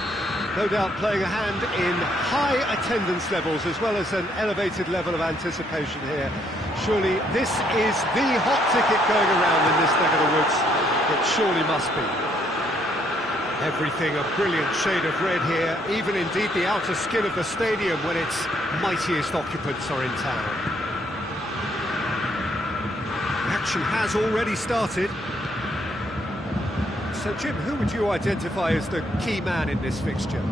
No doubt playing a hand in high attendance levels as well as an elevated level of anticipation here. Surely this is the hot ticket going around in this neck of the woods. It surely must be. Everything a brilliant shade of red here, even indeed the outer skin of the stadium when its mightiest occupants are in town. The action has already started. So Jim, who would you identify as the key man in this fixture?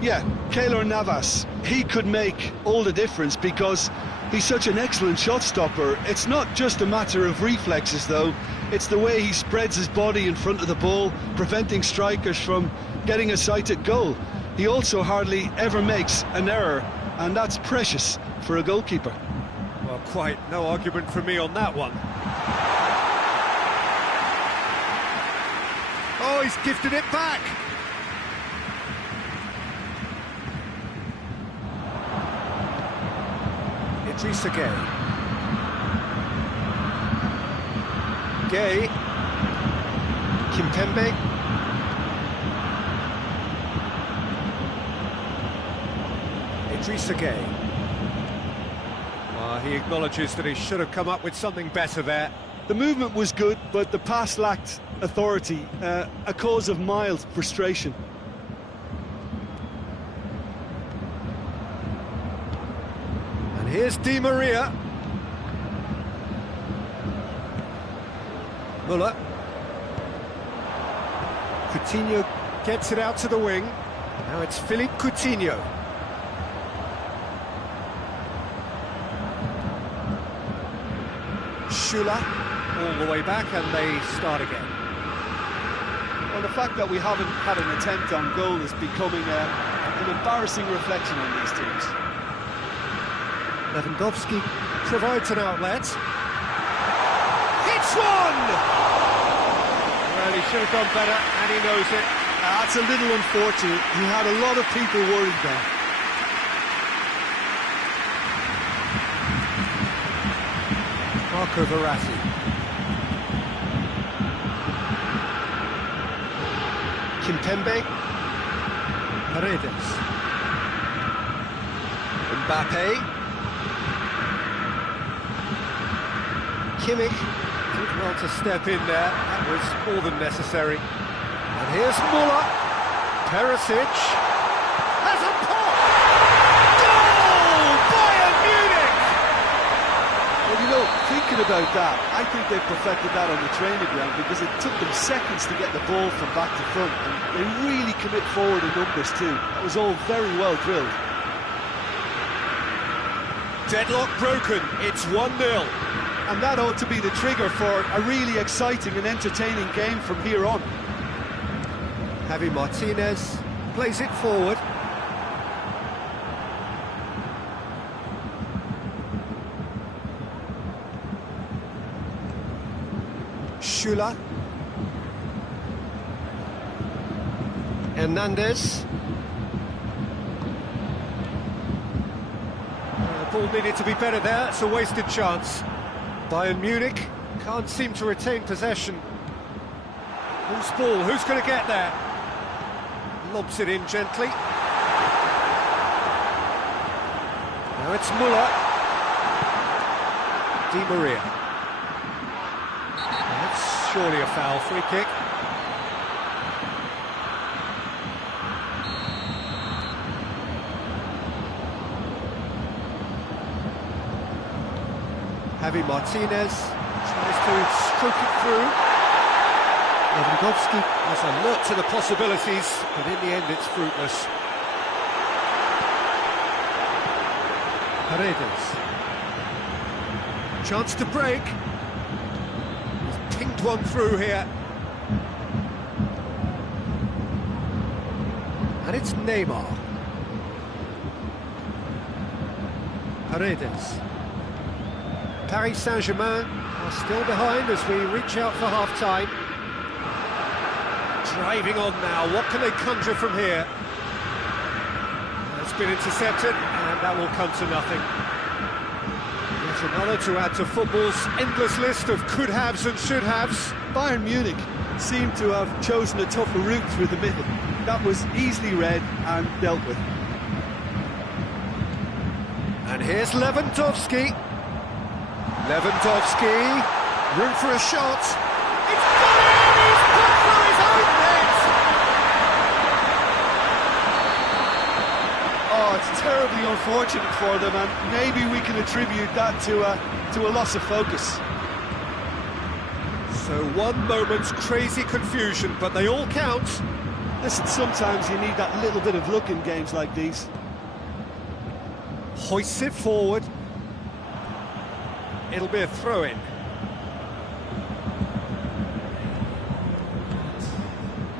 Yeah, Keylor Navas. He could make all the difference because he's such an excellent shot stopper. It's not just a matter of reflexes though, it's the way he spreads his body in front of the ball, preventing strikers from getting a sighted goal. He also hardly ever makes an error, and that's precious for a goalkeeper. Well, quite no argument from me on that one. Oh, he's gifted it back! Idrissa Gueye. Gueye. Kimpembe. Idrissa Gueye. He acknowledges that he should have come up with something better there. The movement was good, but the pass lacked authority, a cause of mild frustration. And here's Di Maria. Muller. Coutinho gets it out to the wing. Now it's Philippe Coutinho. Schüller all the way back, and they start again. Well, the fact that we haven't had an attempt on goal is becoming an embarrassing reflection on these teams. Lewandowski provides an outlet. Hits one! Well, he should have done better, and he knows it. That's a little unfortunate. He had a lot of people worried there. Marco Verratti. Kimpembe. Paredes. Mbappe. Kimmich did well to step in there. That was more than necessary. And here's Muller. Perisic has a pop! Goal! Bayern Munich! Well, you know, thinking about that, I think they've perfected that on the training ground because it took them seconds to get the ball from back to front, and they really commit forward in numbers too. That was all very well drilled. Deadlock broken, it's 1-0. And that ought to be the trigger for a really exciting and entertaining game from here on. Javi Martinez plays it forward. Schüller. Hernandez. Ball needed to be better there, it's a wasted chance. Bayern Munich can't seem to retain possession. Whose ball? Who's going to get there? Lobs it in gently. Now it's Muller. Di Maria. That's surely a foul, free kick. Javi Martinez tries to stroke it through. Lewandowski has alert to the possibilities, but in the end it's fruitless. Paredes. Chance to break. He's pinged one through here. And it's Neymar. Paredes. Paris Saint-Germain are still behind as we reach out for half-time. Driving on now, what can they conjure from here? It's been intercepted, and that will come to nothing. Yet another to add to football's endless list of could-haves and should-haves. Bayern Munich seem to have chosen a tougher route through the middle. That was easily read and dealt with. And here's Lewandowski. Lewandowski, room for a shot. It's gone in! He's put through his own net! Oh, it's terribly unfortunate for them, and maybe we can attribute that to a loss of focus. So one moment's crazy confusion, but they all count. Listen, sometimes you need that little bit of luck in games like these. Hoists it forward. It'll be a throw-in.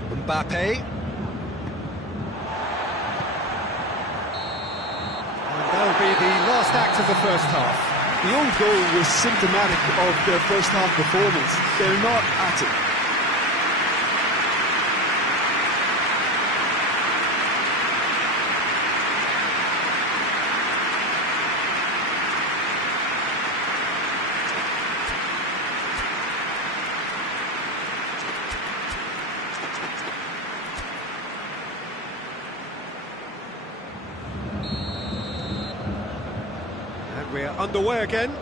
Mbappe. And that'll be the last act of the first half. The own goal was symptomatic of their first half performance. They're not at it. We're underway again.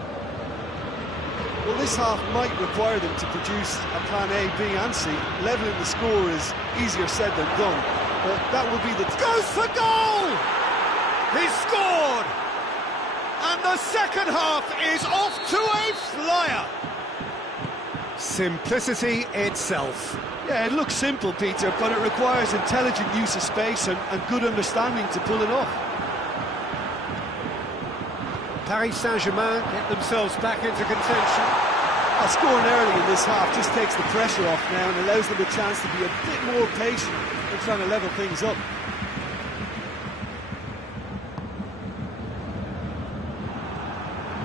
Well, this half might require them to produce a plan A, B and C. Levelling the score is easier said than done, but that will be the... Goes for goal! He's scored! And the second half is off to a flyer! Simplicity itself. Yeah, it looks simple, Peter, but it requires intelligent use of space and good understanding to pull it off. Paris Saint-Germain get themselves back into contention. Scoring early in this half just takes the pressure off now and allows them a chance to be a bit more patient in trying to level things up.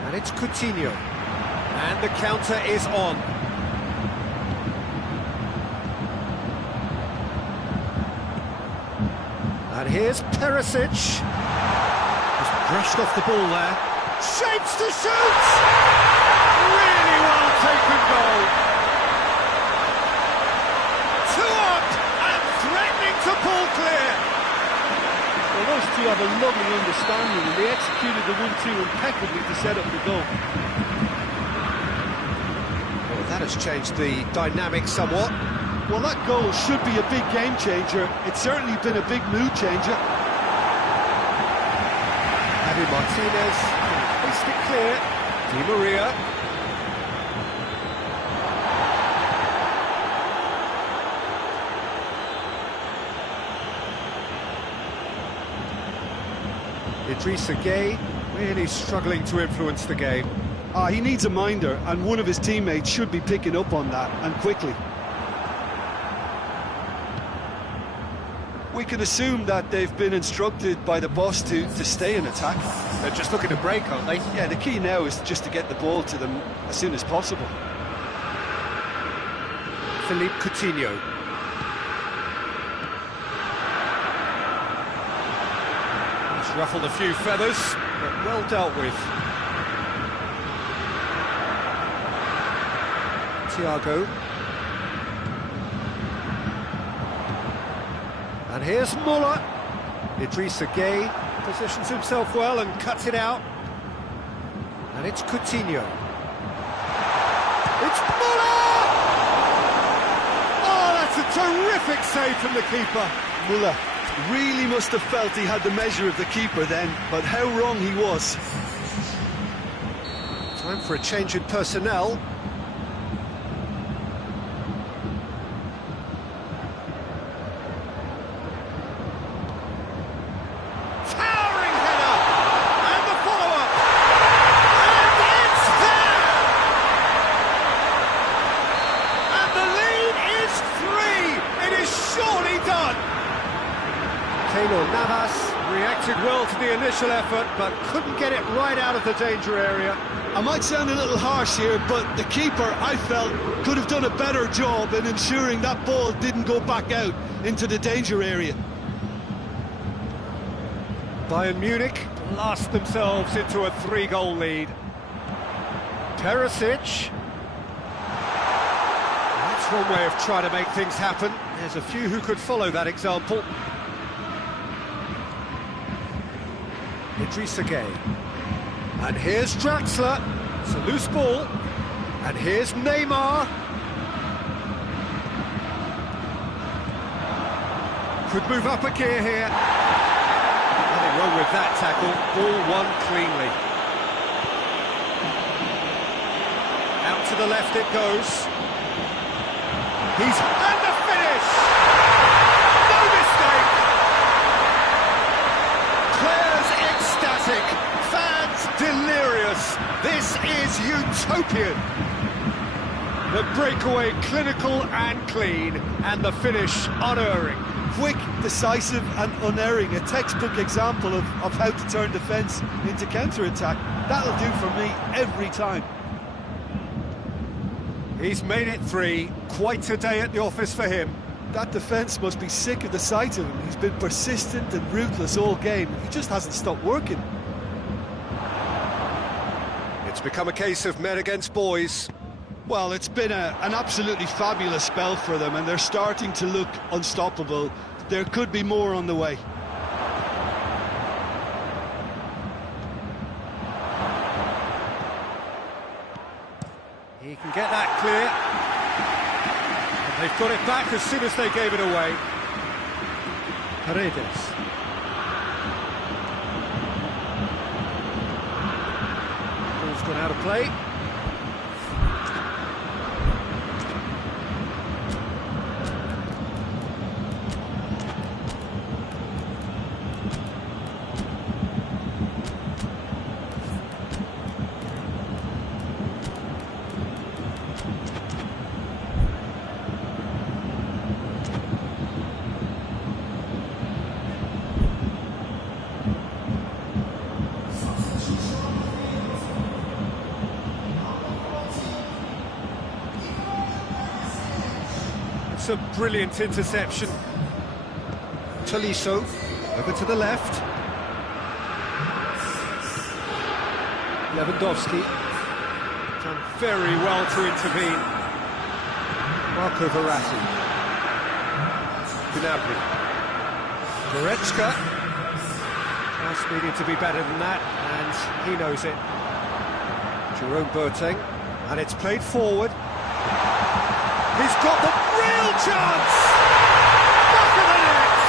And it's Coutinho. And the counter is on. And here's Perisic. Just brushed off the ball there. Shapes to shoot! Really well taken goal. 2 up and threatening to pull clear. Well, those two have a lovely understanding and they executed the 1-2 impeccably to set up the goal. Well, that has changed the dynamic somewhat. Well, that goal should be a big game changer. It's certainly been a big mood changer. Javi Martinez hoist it clear. Di Maria. Idrissa Gueye really struggling to influence the game. He needs a minder, and one of his teammates should be picking up on that, and quickly. We can assume that they've been instructed by the boss to stay in attack. They're just looking to break, aren't they? Yeah, the key now is just to get the ball to them as soon as possible. Philippe Coutinho. He's ruffled a few feathers, but well dealt with. Thiago. And here's Muller. Idrissa Gueye positions himself well and cuts it out. And it's Coutinho. It's Muller! Oh, that's a terrific save from the keeper. Muller really must have felt he had the measure of the keeper then, but how wrong he was. Time for a change in personnel. Navas reacted well to the initial effort, but couldn't get it right out of the danger area. I might sound a little harsh here, but the keeper, I felt, could have done a better job in ensuring that ball didn't go back out into the danger area. Bayern Munich blast themselves into a 3-goal lead. Perisic. That's one way of trying to make things happen. There's a few who could follow that example. Idrissa Gueye. And here's Draxler. It's a loose ball. And here's Neymar. Could move up a gear here. Nothing wrong with that tackle. Ball won cleanly. Out to the left it goes. He's and the finish! No mistake! Players ecstatic, fans delirious. This is utopian. The breakaway clinical and clean, and the finish unerring. Quick, decisive and unerring, a textbook example of how to turn defence into counter-attack. That'll do for me every time. He's made it 3, quite a day at the office for him. That defence must be sick of the sight of him. He's been persistent and ruthless all game. He just hasn't stopped working. It's become a case of men against boys. Well, it's been an absolutely fabulous spell for them, and they're starting to look unstoppable. There could be more on the way. He can get that clear. And they've got it back as soon as they gave it away. Paredes. Ball's gone out of play. That's a brilliant interception. Tolisso, over to the left. Lewandowski, done very well to intervene. Marco Verratti. Gnabry. Goretzka. Just needing to be better than that, and he knows it. Jerome Boateng, and it's played forward. He's got the real chance! Back of the net!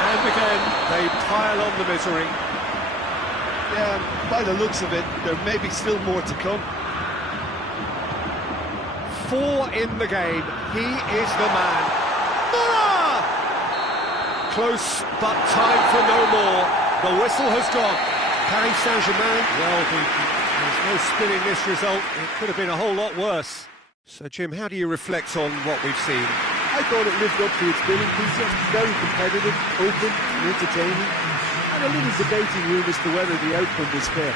And again, they pile on the misery. Yeah, by the looks of it, there may be still more to come. 4 in the game, he is the man. Müller! Close, but time for no more. The whistle has gone. Paris Saint-Germain, well beaten. There's no spinning this result. It could have been a whole lot worse. So, Jim, how do you reflect on what we've seen? I thought it lived up to its billing, Peter. Very competitive, open and entertaining. And a little debating room as to whether the outcome was fair.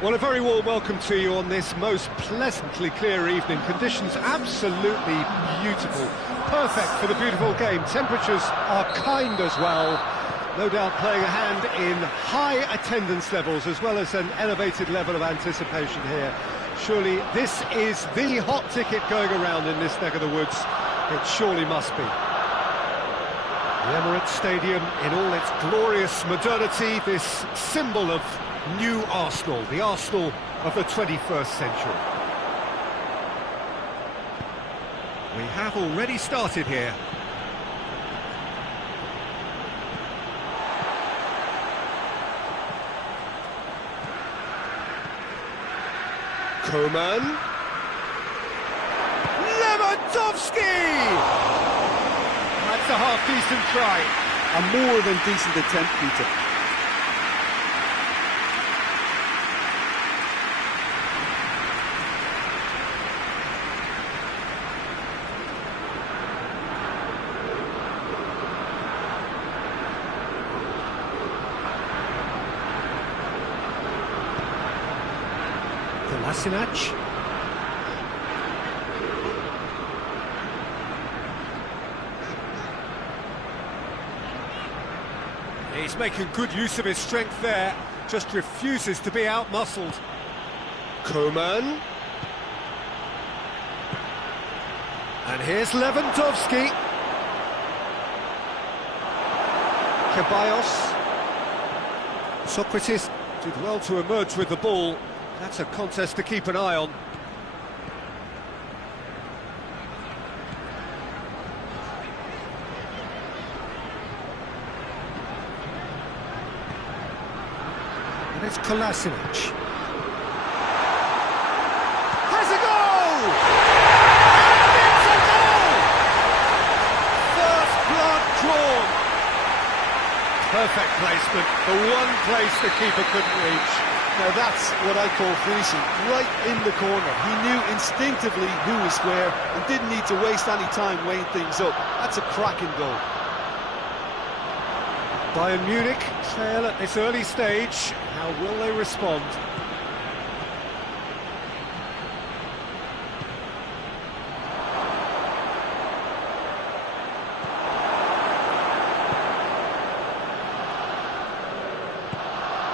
Well, a very warm welcome to you on this most pleasantly clear evening. Conditions absolutely beautiful. Perfect for the beautiful game. Temperatures are kind as well. No doubt playing a hand in high attendance levels as well as an elevated level of anticipation here. Surely this is the hot ticket going around in this neck of the woods. It surely must be. The Emirates Stadium in all its glorious modernity, this symbol of new Arsenal, the Arsenal of the 21st century. We have already started here. Coman. Lewandowski! That's a half-decent try. A more than decent attempt, Peter. Kolasinac. He's making good use of his strength there, just refuses to be out-muscled. Coman. And here's Lewandowski. Ceballos. Socrates did well to emerge with the ball. That's a contest to keep an eye on. And it's Kolasinac. Has a goal! And it's a goal! First blood drawn. Perfect placement, the one place the keeper couldn't reach. Now that's what I call finishing, right in the corner. He knew instinctively who was square and didn't need to waste any time weighing things up. That's a cracking goal. Bayern Munich trail at this early stage. How will they respond?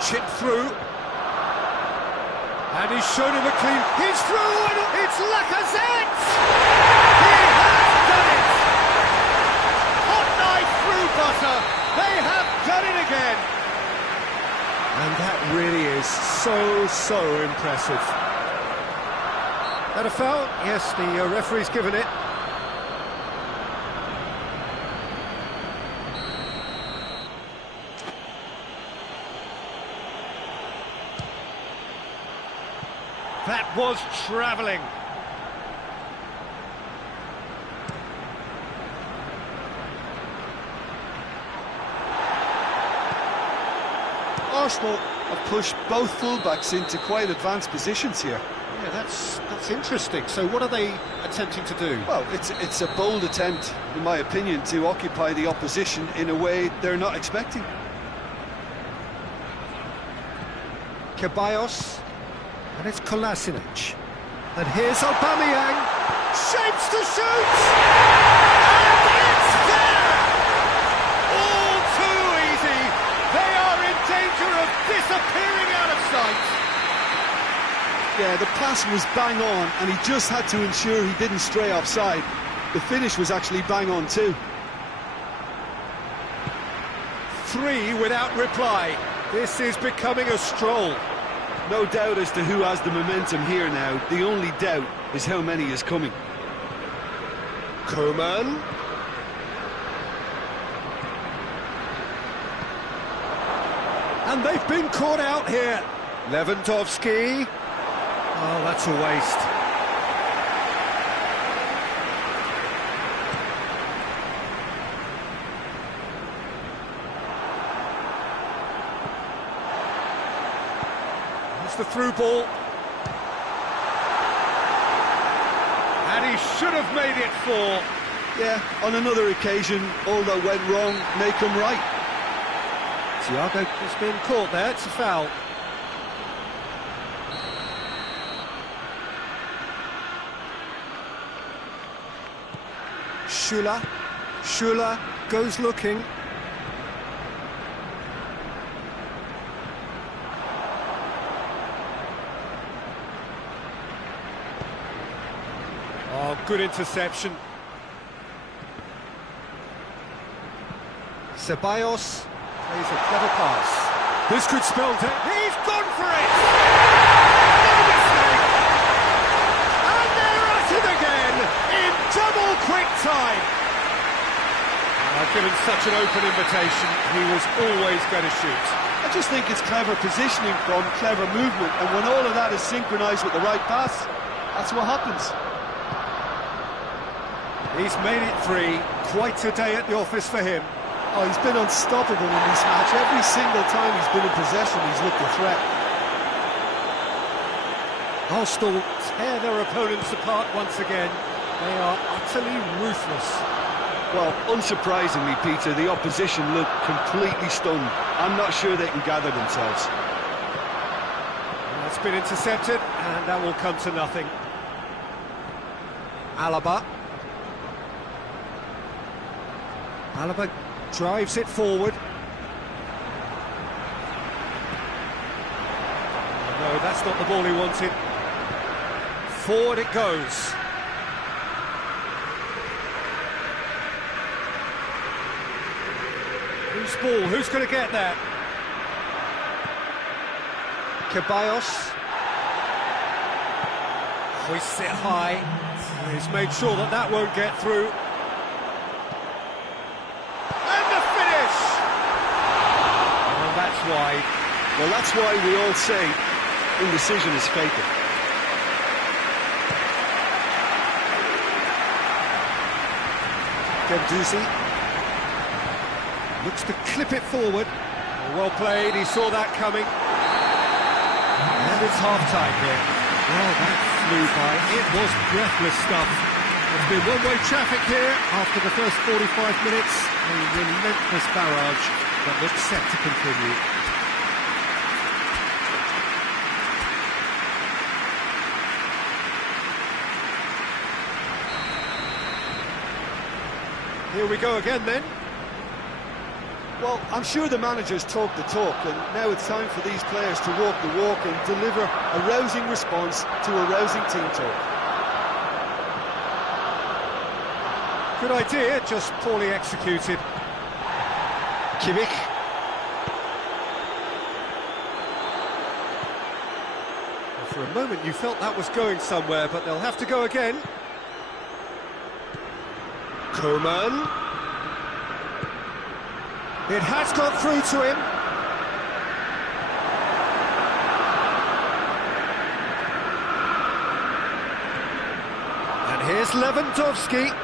Chip through. And he's shown him a clean. He's through, and it's Lacazette! He has done it! Hot knife through butter. They have done it again. And that really is so impressive. That a foul? Yes, the referee's given it. That was travelling. Arsenal have pushed both fullbacks into quite advanced positions here. Yeah, that's interesting. So what are they attempting to do? Well, it's a bold attempt, in my opinion, to occupy the opposition in a way they're not expecting. Ceballos. And it's Kolasinac. And here's Aubameyang. Shapes to shoot! And it's there! All too easy. They are in danger of disappearing out of sight. Yeah, the pass was bang on, and he just had to ensure he didn't stray offside. The finish was actually bang on too. 3 without reply. This is becoming a stroll. No doubt as to who has the momentum here now. The only doubt is how many is coming. Coman. And they've been caught out here. Lewandowski. Oh, that's a waste. That's the through ball. And he should have made it 4. Yeah, on another occasion, all that went wrong may come right. Thiago has been caught there, it's a foul. Dixuha. Shula goes looking. Oh, good interception. Ceballos plays a clever pass. This could spell death. He's gone for it! No mistake! And they're at it again in double quick time. Given such an open invitation, he was always going to shoot. I just think it's clever positioning from clever movement, and when all of that is synchronised with the right pass, that's what happens. He's made it 3. Quite a day at the office for him. Oh, he's been unstoppable in this match. Every single time he's been in possession, he's looked a threat. Arsenal tear their opponents apart once again. They are utterly ruthless. Well, unsurprisingly, Peter, the opposition look completely stunned. I'm not sure they can gather themselves. That's been intercepted, and that will come to nothing. Alaba. Alaba drives it forward. No, that's not the ball he wanted. Forward it goes. Who's ball? Who's going to get that? Ceballos. Hoists it high. He's made sure that that won't get through. And the finish! And that's wide. Well, that's why we all say indecision is fatal. Gendouzi looks to clip it forward. Well played, he saw that coming. And it's half-time here. Well, that flew by. It was breathless stuff. There's been one-way traffic here after the first 45 minutes. A relentless barrage that looks set to continue. Here we go again then. Well, I'm sure the manager's talked the talk, and now it's time for these players to walk the walk and deliver a rousing response to a rousing team talk. Good idea, just poorly executed. Kimmich. Well, for a moment you felt that was going somewhere, but they'll have to go again. Coman. It has got through to him. And here's Lewandowski.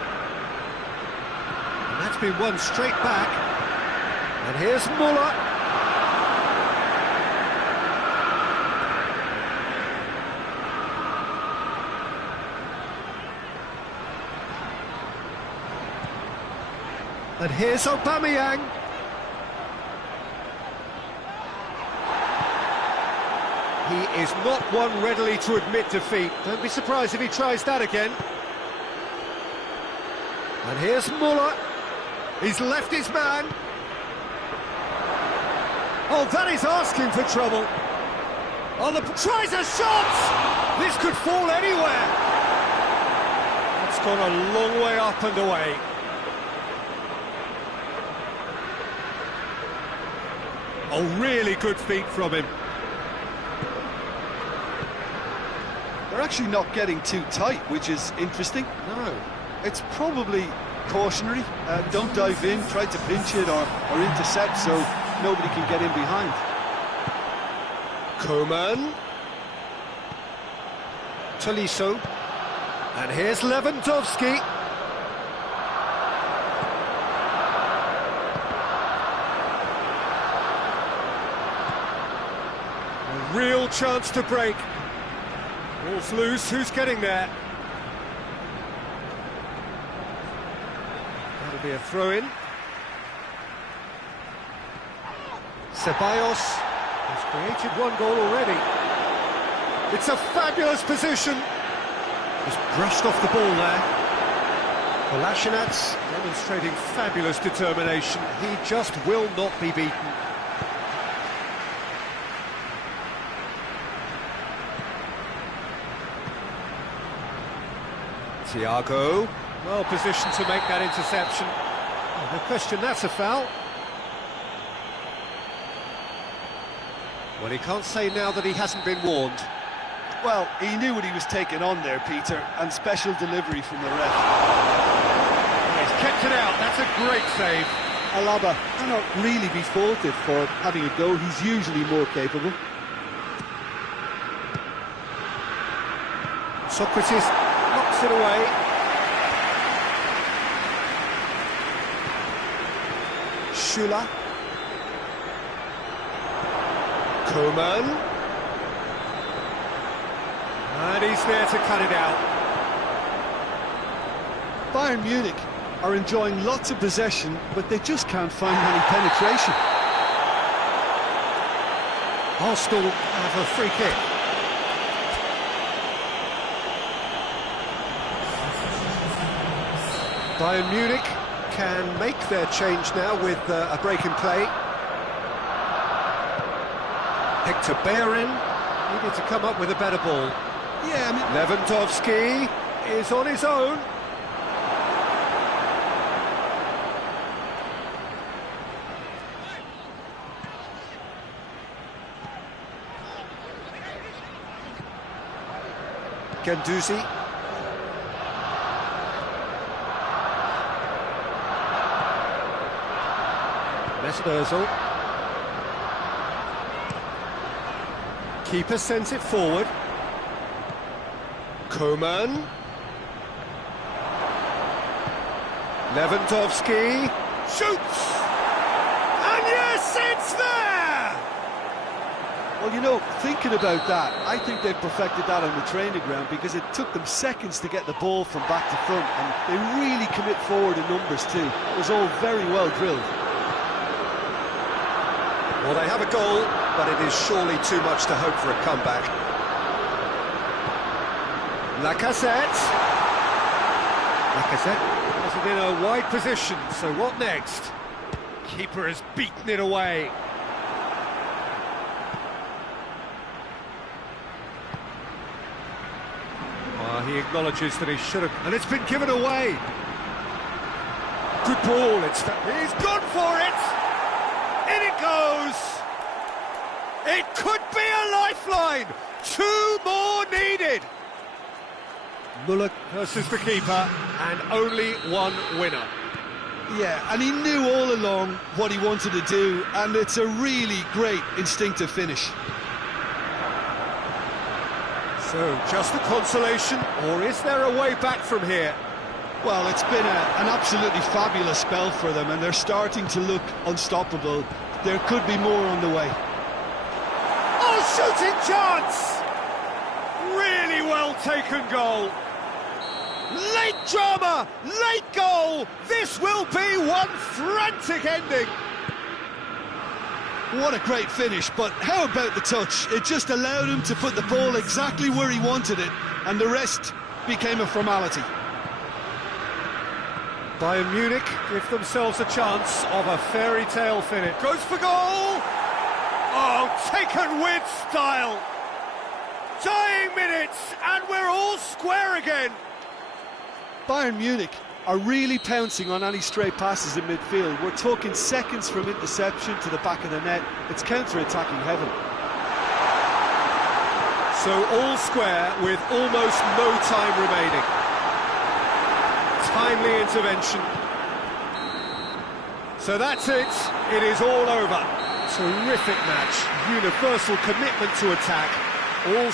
And that's been won straight back. And here's Muller. And here's Aubameyang. He is not one readily to admit defeat. Don't be surprised if he tries that again. And here's Muller. He's left his man. Oh, that is asking for trouble. Oh, tries a shot! This could fall anywhere. That's gone a long way up and away. Oh, really good feet from him. They're actually not getting too tight, which is interesting. No. It's probably cautionary. Don't dive in, try to pinch it or intercept so nobody can get in behind. Coman. Tolisso. And here's Lewandowski. A real chance to break. Ball's loose, who's getting there? That'll be a throw-in. Ceballos has created one goal already. It's a fabulous position. Just brushed off the ball there. Kolasinac demonstrating fabulous determination. He just will not be beaten. Thiago, well positioned to make that interception. Oh, no question, that's a foul. Well, he can't say now that he hasn't been warned. Well, he knew what he was taking on there, Peter, and special delivery from the ref. He's kept it out, that's a great save. Alaba cannot really be faulted for having a go. He's usually more capable. Socrates knocks it away. Shula. Koeman. And he's there to cut it out. Bayern Munich are enjoying lots of possession, but they just can't find any penetration. Arsenal have a free kick. Bayern Munich can make their change now with a break in play. Hector Bellerin needed to come up with a better ball. Yeah, I mean... Lewandowski is on his own. Guendouzi. Mesut Ozil. Keeper sends it forward. Koeman. Lewandowski shoots! And yes, it's there! Well, you know, thinking about that, I think they've perfected that on the training ground because it took them seconds to get the ball from back to front, and they really commit forward in numbers too. It was all very well drilled. Well, they have a goal, but it is surely too much to hope for a comeback. Lacazette has it in a wide position, so what next? Keeper has beaten it away. He acknowledges that he should have, and it's been given away. Good ball, he's gone for it! In it goes! It could be a lifeline! 2 more needed! Muller versus the keeper, and only one winner. Yeah, and he knew all along what he wanted to do, and it's a really great instinctive finish. So, just a consolation, or is there a way back from here? Well, it's been an absolutely fabulous spell for them, and they're starting to look unstoppable. There could be more on the way. Oh, shooting chance! Really well taken goal. Late drama, late goal. This will be one frantic ending. What a great finish, but how about the touch? It just allowed him to put the ball exactly where he wanted it, and the rest became a formality. Bayern Munich give themselves a chance of a fairy tale finish. Goes for goal! Oh, taken with style! Dying minutes, and we're all square again! Bayern Munich are really pouncing on any stray passes in midfield. We're talking seconds from interception to the back of the net. It's counter-attacking heaven. So all square with almost no time remaining. Timely intervention. So that's it. It is all over. Terrific match. Universal commitment to attack. All